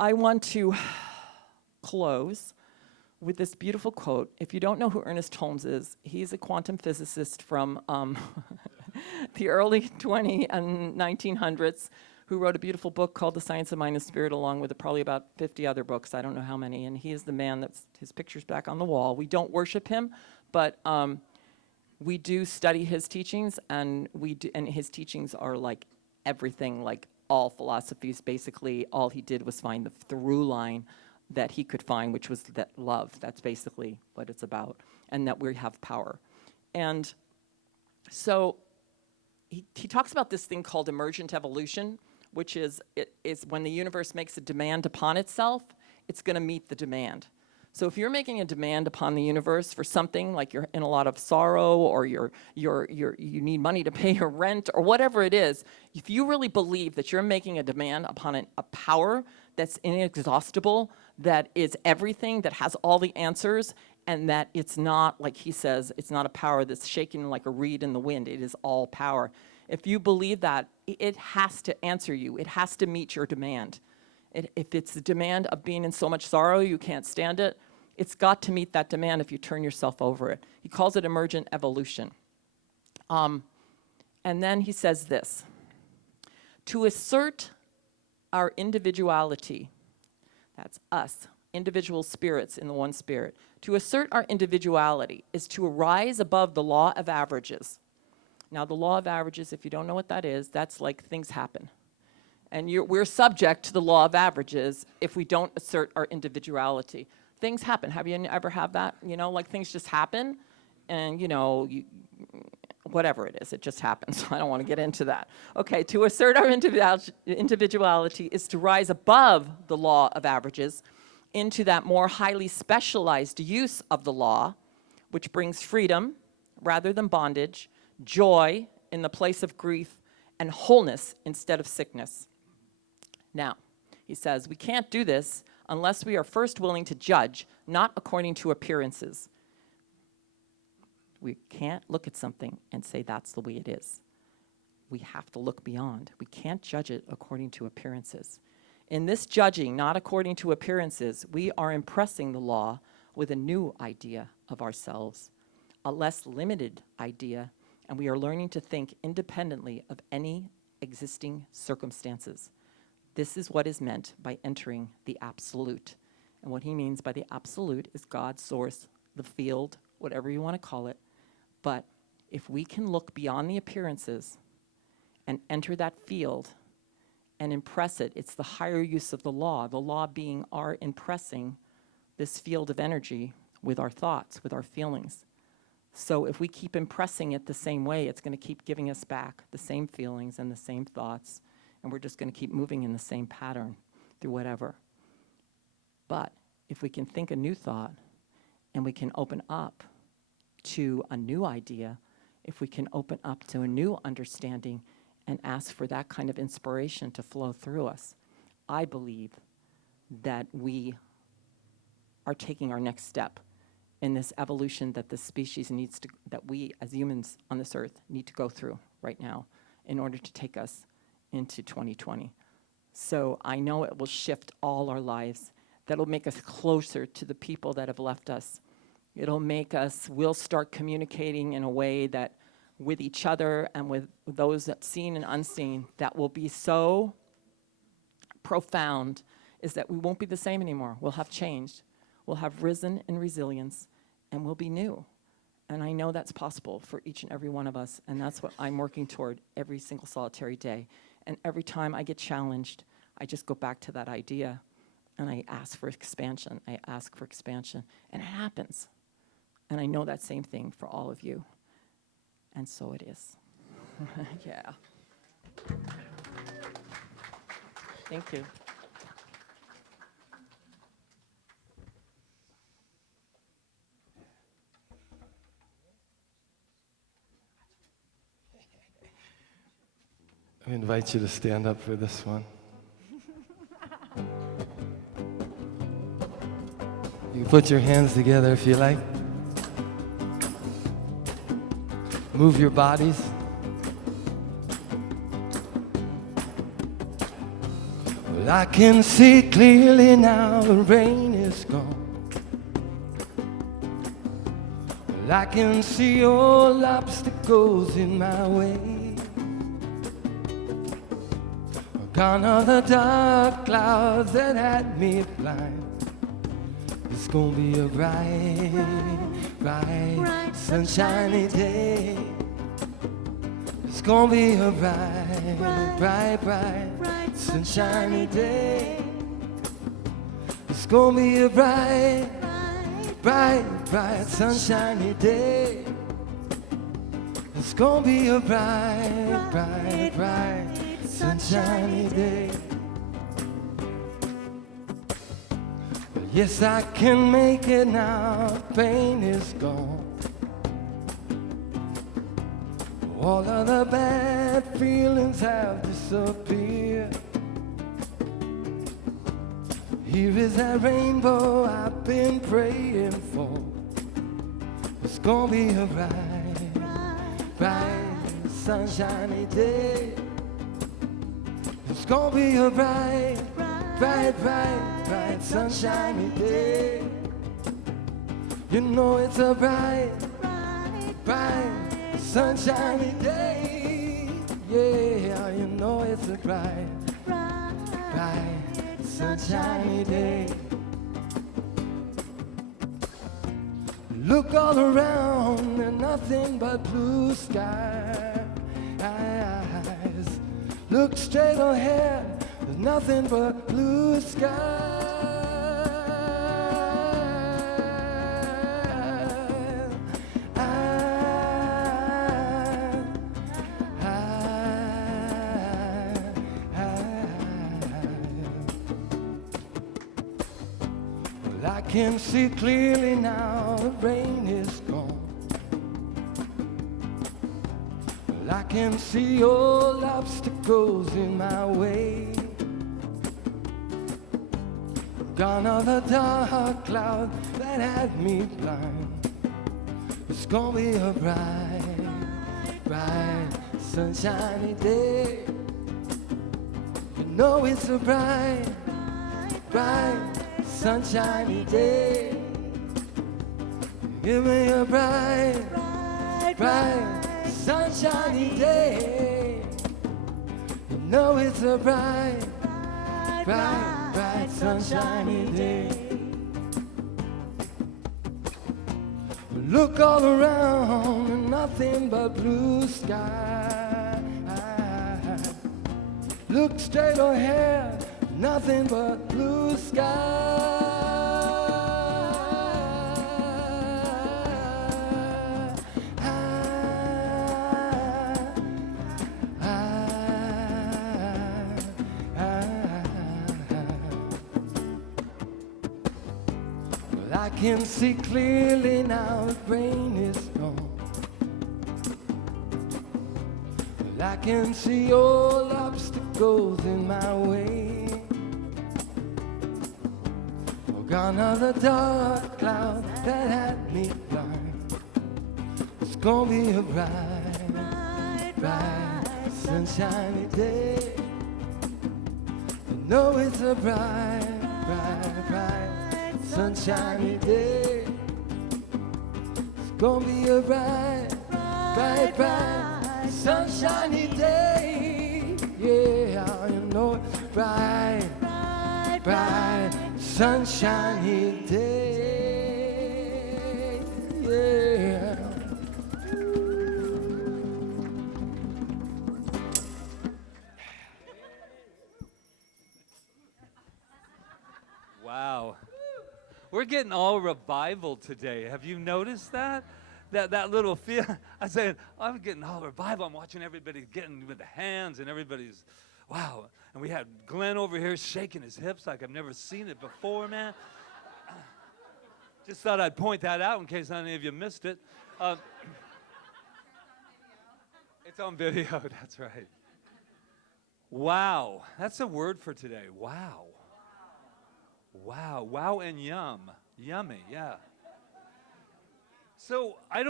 I want to close with this beautiful quote. If you don't know who Ernest Holmes is, he's a quantum physicist from the early 1900s, who wrote a beautiful book called The Science of Mind and Spirit, along with probably about 50 other books. I don't know how many. And he is the man his picture's back on the wall. We don't worship him, but we do study his teachings, and his teachings are like everything, like all philosophies. Basically, all he did was find the through line that he could find, which was that love. That's basically what it's about, and that we have power. And so he talks about this thing called emergent evolution, which is when the universe makes a demand upon itself, it's going to meet the demand. So if you're making a demand upon the universe for something, like you're in a lot of sorrow, or you need money to pay your rent, or whatever it is, if you really believe that you're making a demand upon a power that's inexhaustible, that is everything, that has all the answers, and that it's not, like he says, it's not a power that's shaking like a reed in the wind, it is all power. If you believe that, it has to answer you. It has to meet your demand. If it's the demand of being in so much sorrow you can't stand it, it's got to meet that demand if you turn yourself over it. He calls it emergent evolution. And then he says this: to assert our individuality, that's us, individual spirits in the one spirit, to assert our individuality is to rise above the law of averages. Now, the law of averages, if you don't know what that is, that's like things happen. And we're subject to the law of averages if we don't assert our individuality. Things happen. Have you ever had that? You know, like things just happen, and whatever it is, it just happens. I don't want to get into that. Okay, to assert our individuality is to rise above the law of averages into that more highly specialized use of the law, which brings freedom rather than bondage, joy in the place of grief, and wholeness instead of sickness. Now, he says, we can't do this unless we are first willing to judge, not according to appearances. We can't look at something and say that's the way it is. We have to look beyond. We can't judge it according to appearances. In this judging, not according to appearances, we are impressing the law with a new idea of ourselves, a less limited idea, and we are learning to think independently of any existing circumstances. This is what is meant by entering the absolute. And what he means by the absolute is God's source, the field, whatever you want to call it. But if we can look beyond the appearances and enter that field and impress it, it's the higher use of the law being our impressing this field of energy with our thoughts, with our feelings. So if we keep impressing it the same way, it's going to keep giving us back the same feelings and the same thoughts, and we're just going to keep moving in the same pattern through whatever. But if we can think a new thought and we can open up to a new idea, if we can open up to a new understanding and ask for that kind of inspiration to flow through us, I believe that we are taking our next step in this evolution that the species needs to, that we as humans on this earth need to go through right now in order to take us into 2020. So I know it will shift all our lives. That'll make us closer to the people that have left us. It'll make us, we'll start communicating in a way that with each other and with those that seen and unseen, that will be so profound, is that we won't be the same anymore. We'll have changed. We'll have risen in resilience, and we'll be new. And I know that's possible for each and every one of us, and that's what I'm working toward every single solitary day. And every time I get challenged, I just go back to that idea, and I ask for expansion. I ask for expansion, and it happens. And I know that same thing for all of you. And so it is. Yeah. Thank you. I invite you to stand up for this one. You can put your hands together if you like. Move your bodies. Well, I can see clearly now the rain is gone. Well, I can see all obstacles in my way. Gone are the dark clouds that had me blind. It's gonna be a bright, sunshiny day. It's gonna be a bright, sunshiny day. It's gonna be a bright, sunshiny day. It's gonna be a bright, sunshiny day. Well, yes, I can make it now. Pain is gone. All of the bad feelings have disappeared. Here is that rainbow I've been praying for. It's gonna be a bright, sunshiny day. It's gonna be a bright, sunshiny day. You know it's a bright, sunshiny day. Yeah, you know it's a bright, sunshiny day. Look all around and nothing but blue sky. Look straight ahead, there's nothing but blue sky. Well, I can see clearly now the rain is gone. Well, I can see all obstacles in my way. Gone are the dark cloud that had me blind. It's gonna be a bright, bright, sunshiny day. You know it's a bright, bright, sunshiny day. Give me a bright, bright, sunshiny day. You know it's a bright, bright, bright, sunshiny day. Look all around and nothing but blue sky. Look straight ahead, nothing but blue sky. Well, I can see clearly now the rain is gone. Well, I can see all obstacles in my way. Oh, gone are the dark clouds that had me blind. It's gonna be a bright, bright, sunshiny day. You know it's a bright, bright, bright, sunshiny day. It's gonna be a bright, bright, bright, sunshiny day. Yeah, you know it's bright, bright, sunshiny day. Yeah. Wow. We're getting all revival today. Have you noticed that? That little feel. I said, I'm getting all revival. I'm watching everybody getting with the hands and everybody's, wow. And we had Glenn over here shaking his hips like I've never seen it before, man. Just thought I'd point that out in case any of you missed it. It's on video, that's right. Wow, that's a word for today, wow. Wow, wow and yum, yummy, yeah. So I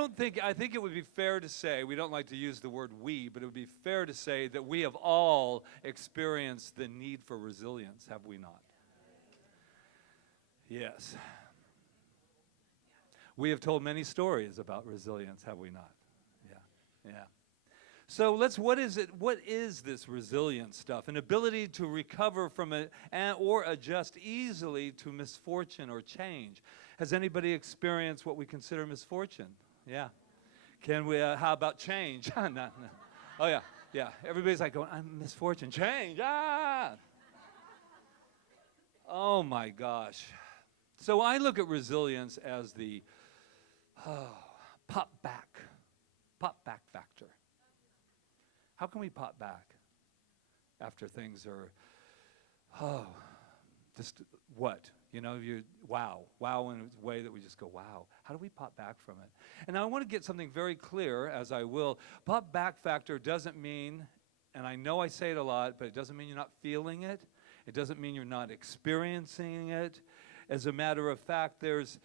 think it would be fair to say, we don't like to use the word we, but it would be fair to say that we have all experienced the need for resilience, have we not? Yes. We have told many stories about resilience, have we not? Yeah, yeah. So what is it? What is this resilience stuff? An ability to recover from it or adjust easily to misfortune or change. Has anybody experienced what we consider misfortune? Yeah. Can we, how about change? No, no. Oh yeah, yeah. Everybody's like going, I'm misfortune, change, ah! Oh my gosh. So I look at resilience as the pop back factor. How can we pop back after things are, just what? You know, wow in a way that we just go, wow. How do we pop back from it? And I want to get something very clear, as I will. Pop back factor doesn't mean, and I know I say it a lot, but it doesn't mean you're not feeling it. It doesn't mean you're not experiencing it. As a matter of fact, there's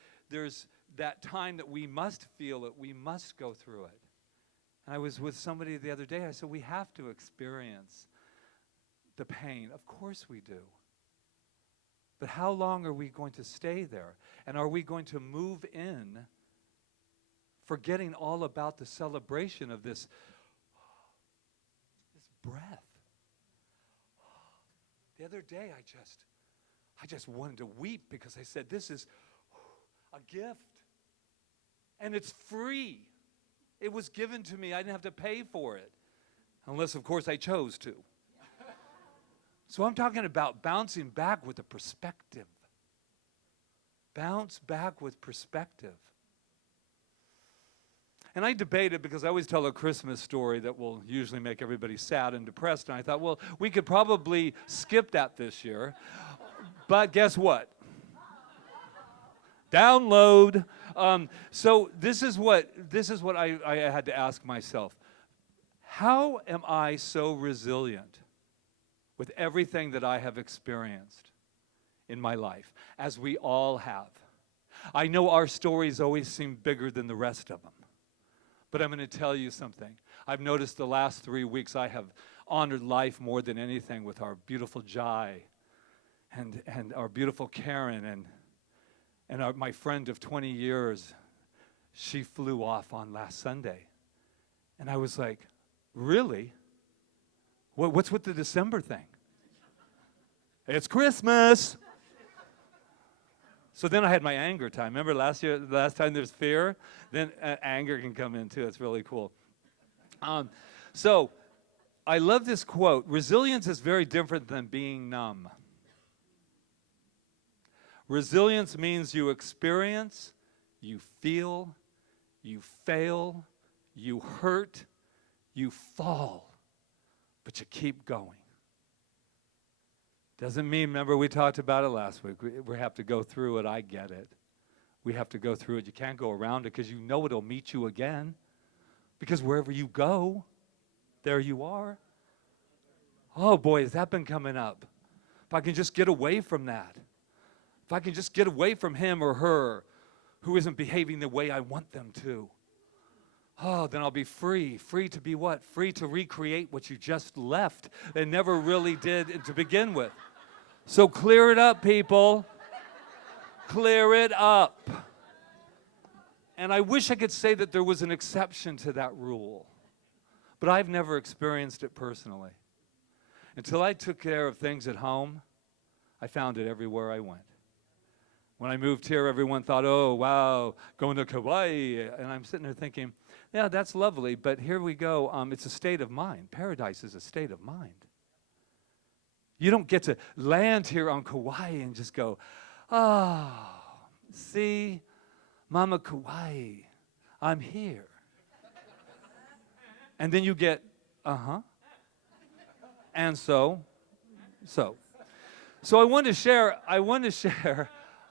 that time that we must feel it, we must go through it. And I was with somebody the other day, I said, we have to experience the pain. Of course we do. But how long are we going to stay there? And are we going to move in, forgetting all about the celebration of this breath? The other day, I just wanted to weep because I said, this is a gift. And it's free. It was given to me. I didn't have to pay for it. Unless, of course, I chose to. So I'm talking about bouncing back with a perspective. Bounce back with perspective. And I debated, because I always tell a Christmas story that will usually make everybody sad and depressed. And I thought, well, we could probably skip that this year. But guess what? Download. So this is what I had to ask myself. How am I so resilient with everything that I have experienced in my life, as we all have? I know our stories always seem bigger than the rest of them. But I'm going to tell you something. I've noticed the last 3 weeks I have honored life more than anything with our beautiful Jai and our beautiful Karen and my friend of 20 years. She flew off on last Sunday. And I was like, really? What's with the December thing? It's Christmas. So then I had my anger time. Remember last time there's fear? Then anger can come in too. It's really cool. So I love this quote. Resilience is very different than being numb. Resilience means you experience, you feel, you fail, you hurt, you fall, but you keep going. Doesn't mean, remember we talked about it last week, we have to go through it. I get it. We have to go through it. You can't go around it because you know it'll meet you again. Because wherever you go, there you are. Oh boy, has that been coming up. If I can just get away from that. If I can just get away from him or her who isn't behaving the way I want them to. Oh, then I'll be free. Free to be what? Free to recreate what you just left and never really did to begin with. So clear it up, people. Clear it up. And I wish I could say that there was an exception to that rule. But I've never experienced it personally. Until I took care of things at home, I found it everywhere I went. When I moved here, everyone thought, oh, wow, going to Kauai. And I'm sitting there thinking, yeah, that's lovely, but here we go. It's a state of mind. Paradise is a state of mind. You don't get to land here on Kauai and just go, oh, see, Mama Kauai, I'm here. And then you get, and so. So I want to share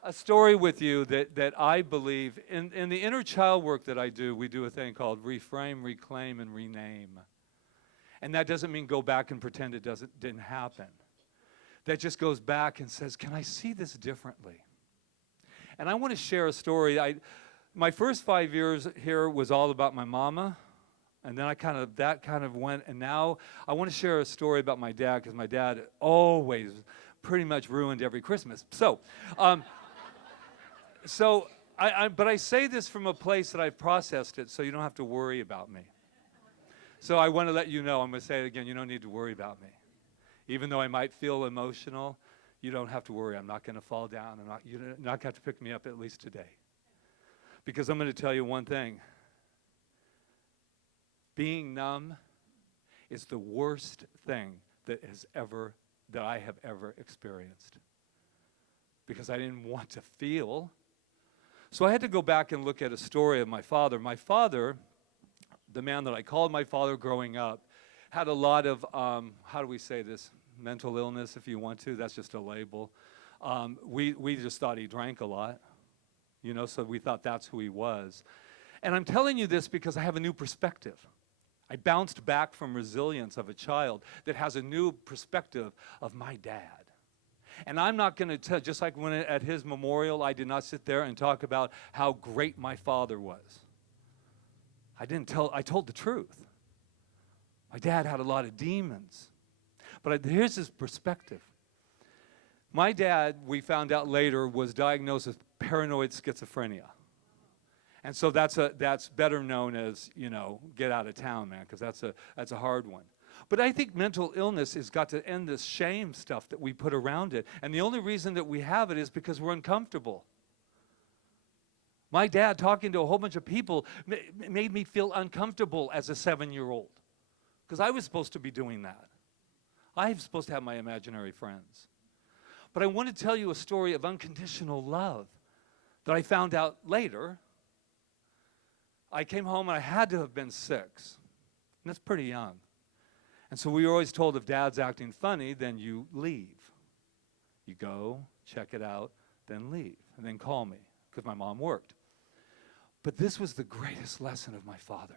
a story with you that I believe, in the inner child work that I do, we do a thing called reframe, reclaim, and rename. And that doesn't mean go back and pretend it didn't happen. That just goes back and says, can I see this differently? And I want to share a story. My first 5 years here was all about my mama. And then that kind of went, and now I want to share a story about my dad, because my dad always pretty much ruined every Christmas. So, but I say this from a place that I've processed it, so you don't have to worry about me. So I want to let you know, I'm going to say it again, you don't need to worry about me. Even though I might feel emotional, you don't have to worry. I'm not going to fall down. You're not going to have to pick me up, at least today. Because I'm going to tell you one thing. Being numb is the worst thing that I have ever experienced. Because I didn't want to feel. So I had to go back and look at a story of my father. My father, the man that I called my father growing up, had a lot of, how do we say this, mental illness, if you want to. That's just a label. We just thought he drank a lot, so we thought that's who he was. And I'm telling you this because I have a new perspective. I bounced back from resilience of a child that has a new perspective of my dad. And I'm not going to tell, just like when at his memorial, I did not sit there and talk about how great my father was. I told the truth. My dad had a lot of demons. But here's his perspective. My dad, we found out later, was diagnosed with paranoid schizophrenia. And so that's better known as, get out of town, man, because that's a hard one. But I think mental illness has got to end this shame stuff that we put around it. And the only reason that we have it is because we're uncomfortable. My dad, talking to a whole bunch of people, made me feel uncomfortable as a 7-year-old. Because I was supposed to be doing that. I'm supposed to have my imaginary friends. But I want to tell you a story of unconditional love that I found out later. I came home and I had to have been 6. And that's pretty young. And so we were always told if Dad's acting funny, then you leave. You go, check it out, then leave, and then call me, because my mom worked. But this was the greatest lesson of my father.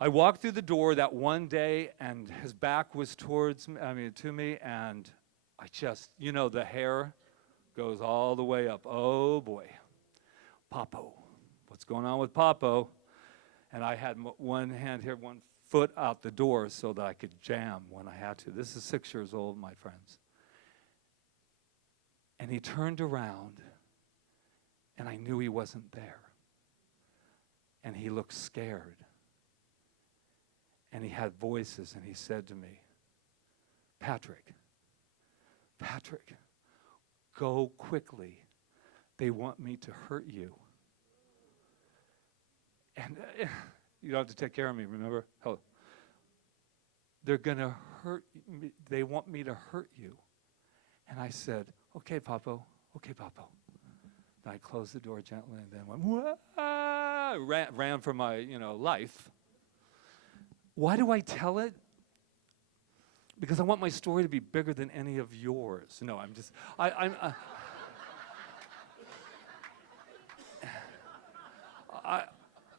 I walked through the door that one day, and his back was to me, and I just, the hair goes all the way up. Oh, boy. Papo. What's going on with Papo? And I had one hand here, one foot out the door so that I could jam when I had to. This is 6 years old, my friends. And he turned around, and I knew he wasn't there. And he looked scared. And he had voices, and he said to me, Patrick, go quickly. They want me to hurt you. And you don't have to take care of me, remember? Oh. They're going to hurt me. They want me to hurt you. And I said, okay, Papo. Then I closed the door gently and then went, ran for my, life. Why do I tell it? Because I want my story to be bigger than any of yours. No, I'm just,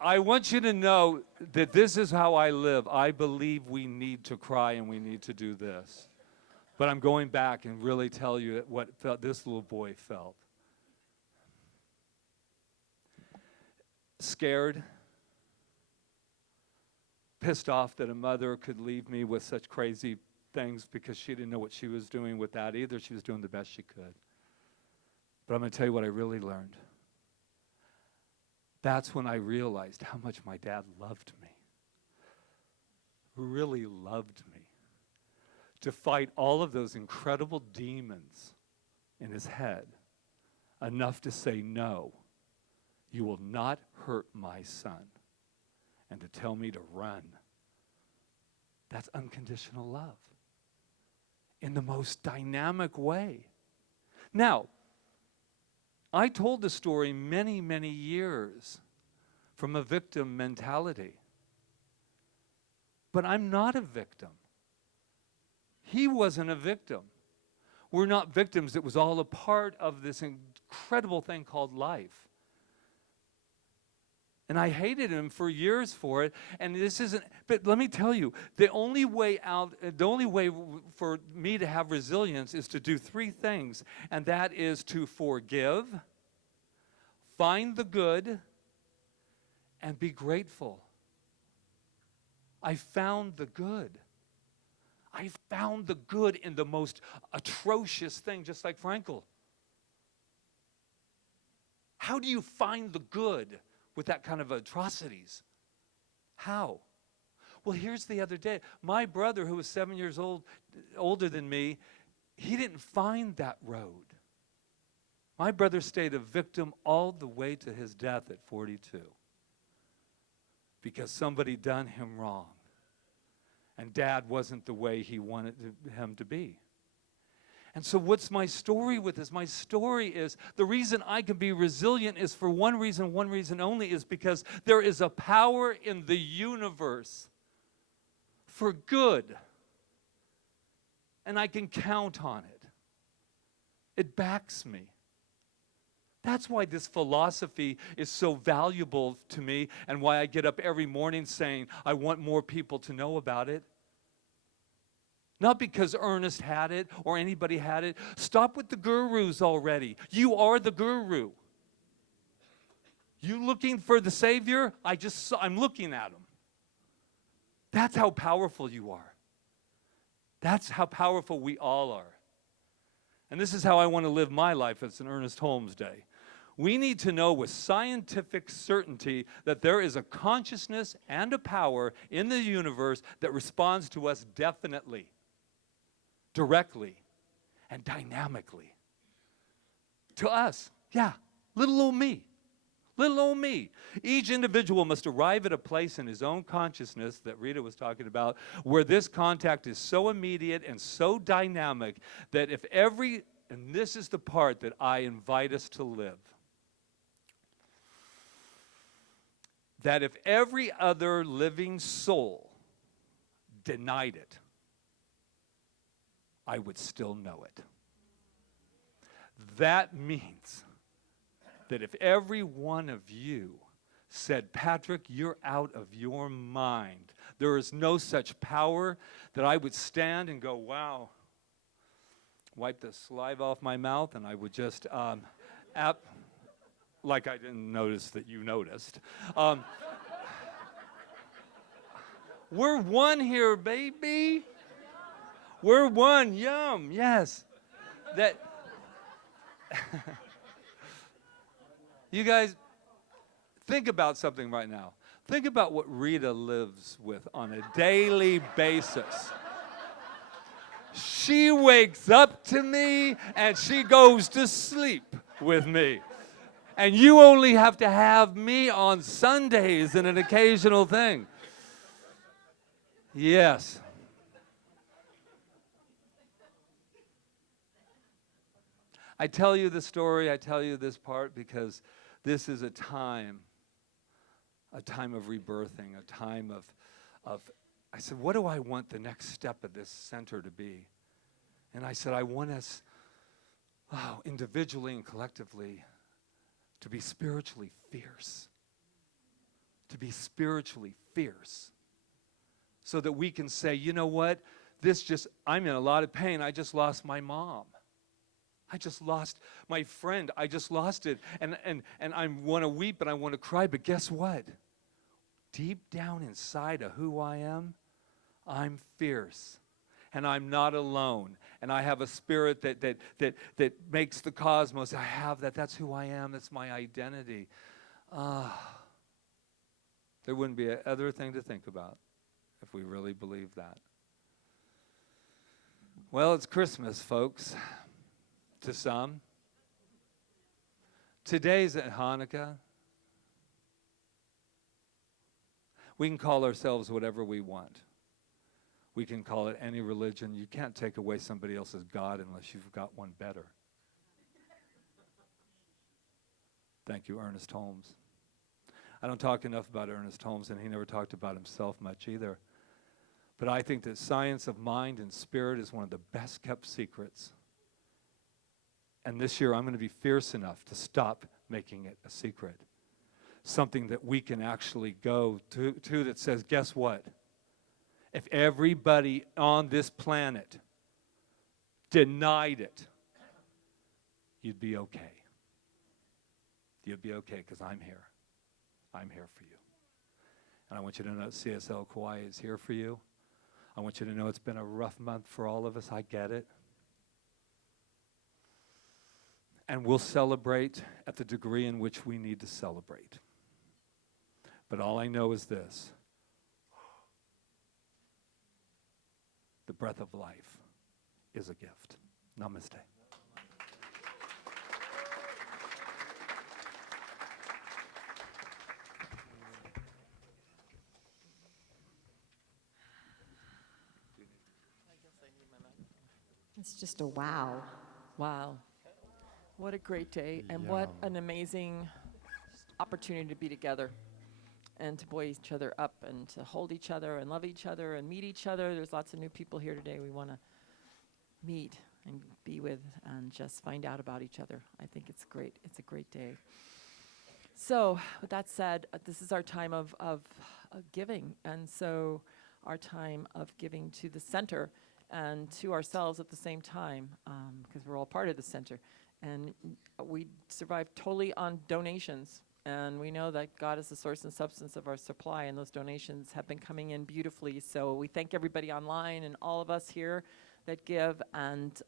I want you to know that this is how I live. I believe we need to cry and we need to do this. But I'm going back and really tell you what this little boy felt. Scared, pissed off that a mother could leave me with such crazy things because she didn't know what she was doing with that either. She was doing the best she could. But I'm going to tell you what I really learned. That's when I realized how much my dad loved me. Really loved me. To fight all of those incredible demons in his head, enough to say, no, you will not hurt my son, and to tell me to run. That's unconditional love in the most dynamic way. Now, I told the story many, many years from a victim mentality. But I'm not a victim. He wasn't a victim. We're not victims. It was all a part of this incredible thing called life. And I hated him for years for it. And this isn't, but let me tell you, the only way for me to have resilience is to do 3 things. And that is to forgive, find the good, and be grateful. I found the good. I found the good in the most atrocious thing, just like Frankel. How do you find the good with that kind of atrocities? How? Well, here's the other day. My brother, who was 7 years older than me, he didn't find that road. My brother stayed a victim all the way to his death at 42 because somebody done him wrong. And Dad wasn't the way he wanted him to be. And so what's my story with this? My story is the reason I can be resilient is for one reason only, is because there is a power in the universe for good. And I can count on it. It backs me. That's why this philosophy is so valuable to me and why I get up every morning saying, I want more people to know about it. Not because Ernest had it or anybody had it. Stop with the gurus already. You are the guru. You looking for the Savior? I'm looking at him. That's how powerful you are. That's how powerful we all are. And this is how I want to live my life as an Ernest Holmes Day. We need to know with scientific certainty that there is a consciousness and a power in the universe that responds to us definitely, directly, and dynamically. To us, yeah, little old me. Little old me. Each individual must arrive at a place in his own consciousness that Rita was talking about, where this contact is so immediate and so dynamic that if every, and this is the part that I invite us to live, that if every other living soul denied it, I would still know it. That means that if every one of you said, Patrick, you're out of your mind, there is no such power, that I would stand and go, wow, wipe the saliva off my mouth, and I would just, like I didn't notice that you noticed. We're one here, baby. We're one, yum, yes. That, you guys, think about something right now. Think about what Rita lives with on a daily basis. She wakes up to me and she goes to sleep with me. And you only have to have me on Sundays and an occasional thing. Yes. I tell you the story, I tell you this part because this is a time of rebirthing, a time of I said, what do I want the next step of this center to be? And I said, I want us, individually and collectively, to be spiritually fierce. To be spiritually fierce. So that we can say, you know what? I'm in a lot of pain. I just lost my mom. I just lost my friend. I just lost it. And I want to weep and I want to cry. But guess what? Deep down inside of who I am, I'm fierce. And I'm not alone. And I have a spirit that makes the cosmos. I have that. That's who I am. That's my identity. There wouldn't be a other thing to think about if we really believed that. Well, it's Christmas, folks. To some. Today's at Hanukkah. We can call ourselves whatever we want. We can call it any religion. You can't take away somebody else's God unless you've got one better. Thank you, Ernest Holmes. I don't talk enough about Ernest Holmes, and he never talked about himself much either. But I think that science of mind and spirit is one of the best kept secrets. And this year I'm going to be fierce enough to stop making it a secret. Something that we can actually go to that says, guess what? If everybody on this planet denied it, you'd be okay. You'd be okay because I'm here. I'm here for you. And I want you to know that CSL Kauai is here for you. I want you to know it's been a rough month for all of us. I get it. And we'll celebrate at the degree in which we need to celebrate. But all I know is this. The breath of life is a gift. Namaste. It's just a wow. Wow. What a great day, and what an amazing opportunity to be together and to buoy each other up and to hold each other and love each other and meet each other. There's lots of new people here today we want to meet and be with and just find out about each other. I think it's great. It's a great day. So with that said, this is our time of giving, and so our time of giving to the center and to ourselves at the same time, because we're all part of the center. And we survive totally on donations. And we know that God is the source and substance of our supply, and those donations have been coming in beautifully. So we thank everybody online and all of us here that give, and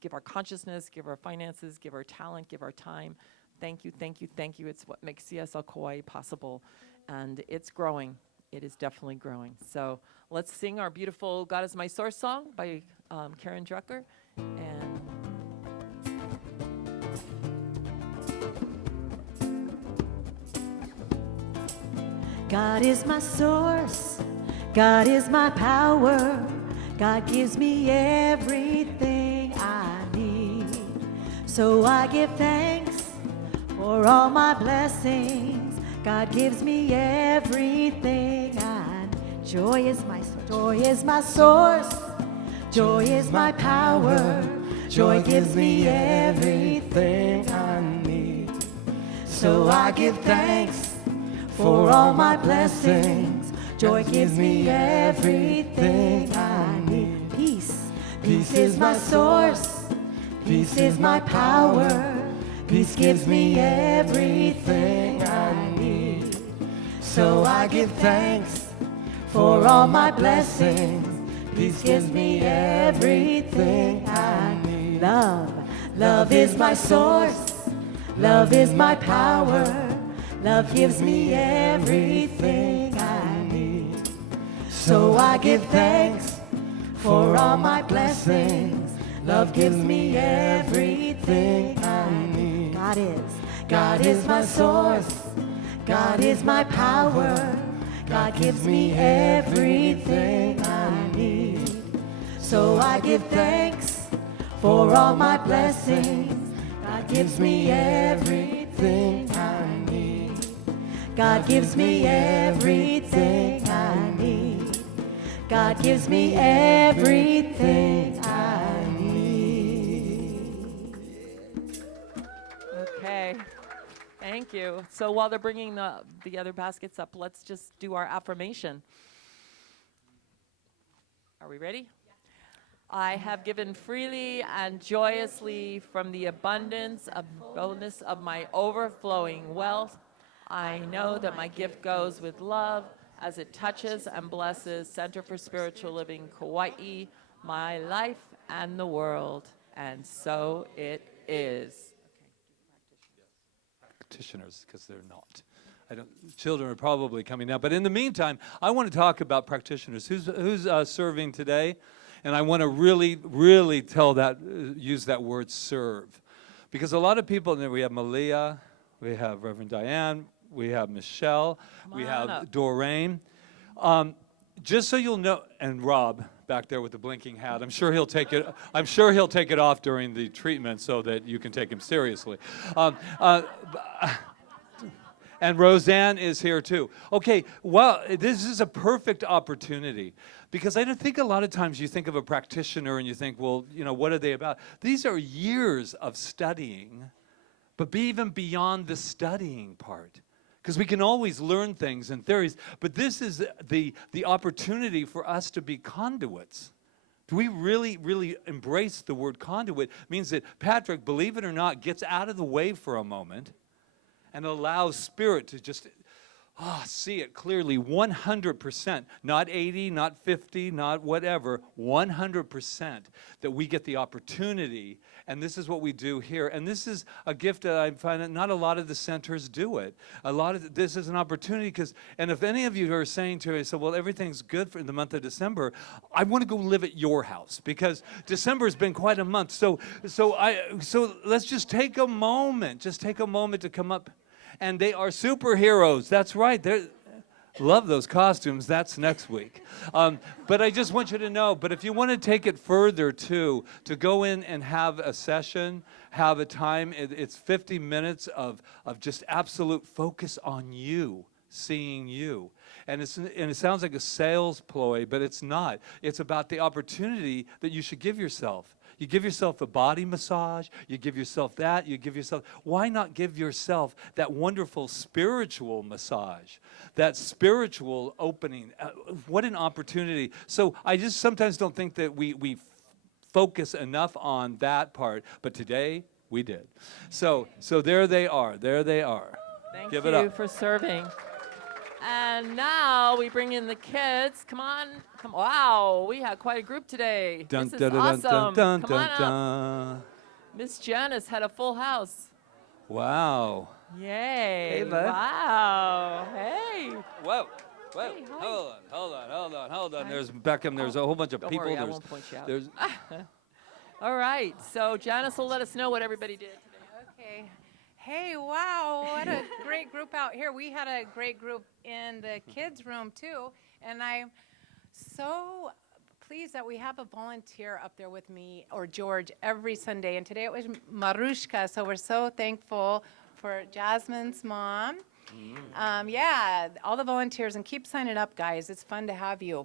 give our consciousness, give our finances, give our talent, give our time. Thank you, thank you, thank you. It's what makes CSL Kauai possible. And it's growing. It is definitely growing. So let's sing our beautiful God is My Source song by Karen Drucker. And God is my source. God is my power. God gives me everything I need. So I give thanks for all my blessings. God gives me everything I need. Joy is my source. Joy is my power. Joy gives me everything I need. So I give thanks for all my blessings. Joy gives me everything I need. Peace. Peace is my source. Peace is my power. Peace gives me everything I need. So I give thanks for all my blessings. Peace gives me everything I need. Love is my source. Love is my power. Love gives me everything I need. So I give thanks for all my blessings. Love gives me everything I need. God is my source. God is my power. God gives me everything I need. So I give thanks for all my blessings. God gives me everything I need. God gives me everything I need. God gives me everything I need. Okay. Thank you. So while they're bringing the other baskets up, let's just do our affirmation. Are we ready? I have given freely and joyously from the abundance of boldness of my overflowing wealth. I know that my gift goes with love as it touches and blesses Center for Spiritual Living Kauai, my life, and the world. And so it is. Practitioners, because they're not. Children are probably coming now. But in the meantime, I want to talk about practitioners. Who's serving today? And I want to really use that word serve. Because a lot of people, we have Malia, we have Reverend Diane, we have Michelle, we have Doreen. Just so you'll know, and Rob back there with the blinking hat, I'm sure he'll take it off during the treatment so that you can take him seriously. And Roseanne is here too. Okay, well, this is a perfect opportunity because I don't think a lot of times you think of a practitioner and you think, well, what are they about? These are years of studying, but even beyond the studying part. Because we can always learn things and theories, but this is the opportunity for us to be conduits. Do we really embrace the word conduit? It means that Patrick, believe it or not, gets out of the way for a moment and allows Spirit to just see it clearly 100%, not 80, not 50, not whatever, 100% that we get the opportunity. And this is what we do here. And this is a gift that I find that not a lot of the centers do it. This is an opportunity and if any of you are saying to me, so well, everything's good for the month of December, I want to go live at your house because December has been quite a month. So let's just take a moment to come up. And they are superheroes. That's right. Love those costumes. That's next week. But I just want you to know, but if you want to take it further too, to go in and have a session, have a time, it's 50 minutes of just absolute focus on you, seeing you. And it sounds like a sales ploy, but it's not. It's about the opportunity that you should give yourself. You give yourself a body massage, you give yourself that, why not give yourself that wonderful spiritual massage, that spiritual opening? What an opportunity. So I just sometimes don't think that we focus enough on that part, but today we did. So there they are. Thank Give you it up. for serving. And now we bring in the kids. Come on. Wow, we had quite a group today. This is awesome. Come on up. Miss Janice had a full house. Wow. Yay. Hey, bud. Wow. Hey. Whoa. Hey, hi. Hold on. There's Beckham. There's a whole bunch of Don't people. worry, I won't point you out. There's All right, so Janice will let us know what everybody did today. Okay. Hey, wow, what a great great group out here. We had a great group in the kids' room too, and I'm so pleased that we have a volunteer up there with me, or George, every Sunday. And today it was Marushka, so we're so thankful for Jasmine's mom. Yeah, all the volunteers, and keep signing up, guys. It's fun to have you.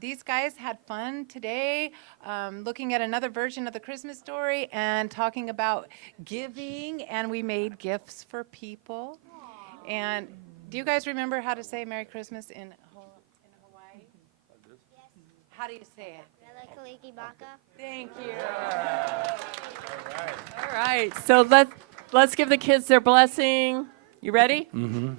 These guys had fun today, looking at another version of the Christmas story and talking about giving, and we made gifts for people. And do you guys remember how to say Merry Christmas in Hawaii? How do you say it? Thank you. All right, so let's give the kids their blessing. You ready? Mm-hmm.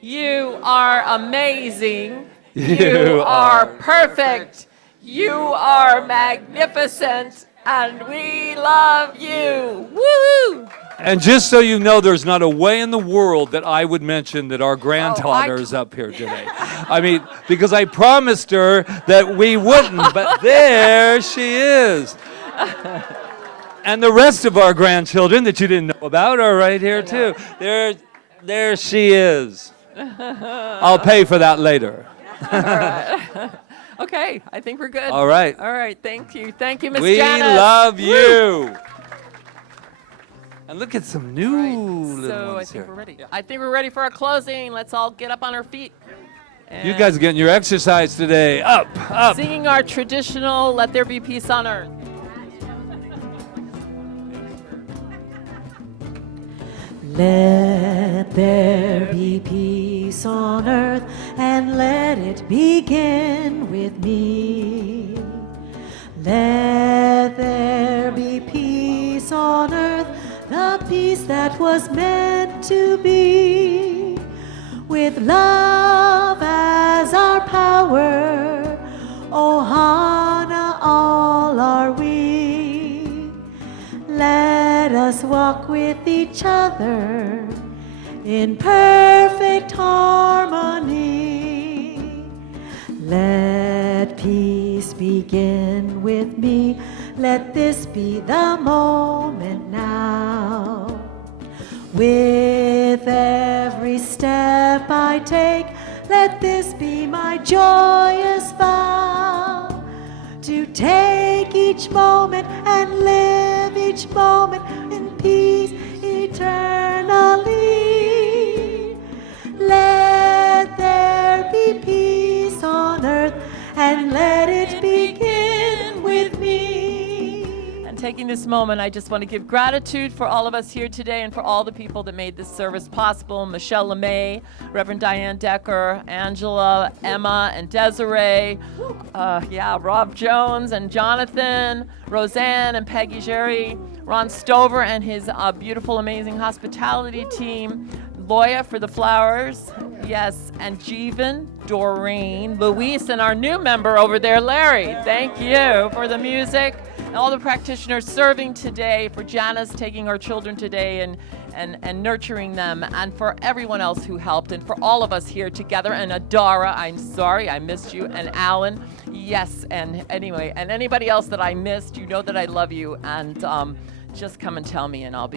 You are amazing. You are perfect. You are magnificent. And we love you. Woo! And just so you know, there's not a way in the world that I would mention that our granddaughter is up here today. I mean, because I promised her that we wouldn't, but there she is. And the rest of our grandchildren that you didn't know about are right here too. There she is. I'll pay for that later. All right. Okay, I think we're good. All right. All right, thank you. Thank you, Miss We Janice. love Woo! you. And look at some new little So I ones think here. we're ready. I think we're ready for our closing. Let's all get up on our feet. You guys are getting your exercise today. Up, up. Singing our traditional Let There Be Peace on Earth. Let there be peace on earth, and let it begin with me. Let there be peace on earth, the peace that was meant to be. With love as our power, Ohana all are we. Let us walk with each other in perfect harmony. Let peace begin with me. Let this be the moment now. With every step I take, let this be my joyous vow. To take each moment and live each moment in peace eternally. Let there be peace on earth, and let it begin with me. And taking this moment, I just want to give gratitude for all of us here today and for all the people that made this service possible. Michelle LeMay, Reverend Diane Decker, Angela, Emma, and Desiree. Rob Jones and Jonathan, Roseanne and Peggy Jerry, Ron Stover and his beautiful, amazing hospitality team, Loya for the flowers, yes, and Jeevan, Doreen, Luis, and our new member over there, Larry. Thank you for the music, and all the practitioners serving today, for Janice taking our children today and nurturing them, and for everyone else who helped, and for all of us here together, and Adara, I'm sorry, I missed you, and Alan, yes, and anyway, and anybody else that I missed, you know that I love you, and just come and tell me, and I'll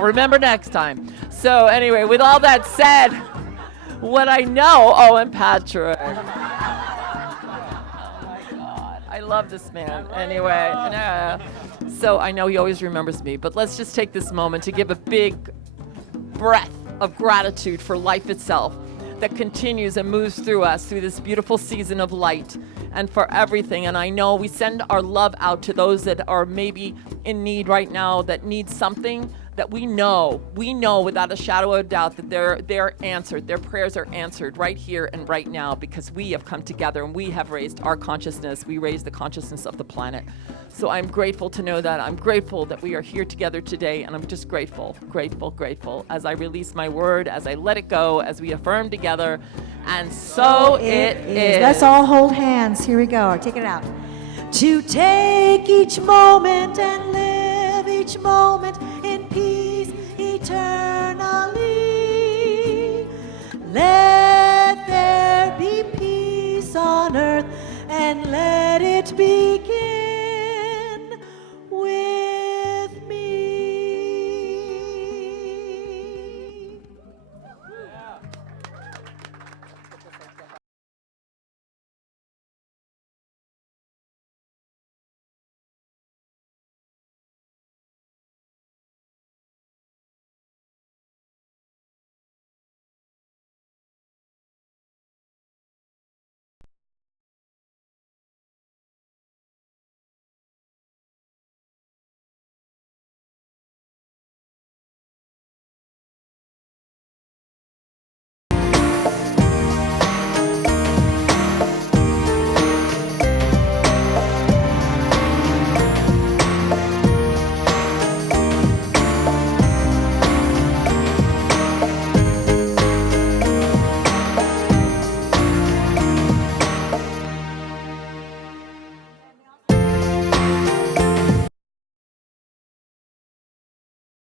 remember next time. So anyway, with all that said, what I know, and Patrick. Oh my God, I love this man. Anyway, so I know he always remembers me, but let's just take this moment to give a big breath of gratitude for life itself that continues and moves through us through this beautiful season of light, and for everything. And I know we send our love out to those that are maybe in need right now, that need something, that we know without a shadow of a doubt that they're answered, their prayers are answered right here and right now, because we have come together and we have raised our consciousness. We raised the consciousness of the planet. So I'm grateful to know that. I'm grateful that we are here together today, and I'm just grateful as I release my word, as I let it go, as we affirm together, and so it is. Let's all hold hands. Here we go. Take it out. To take each moment and live each moment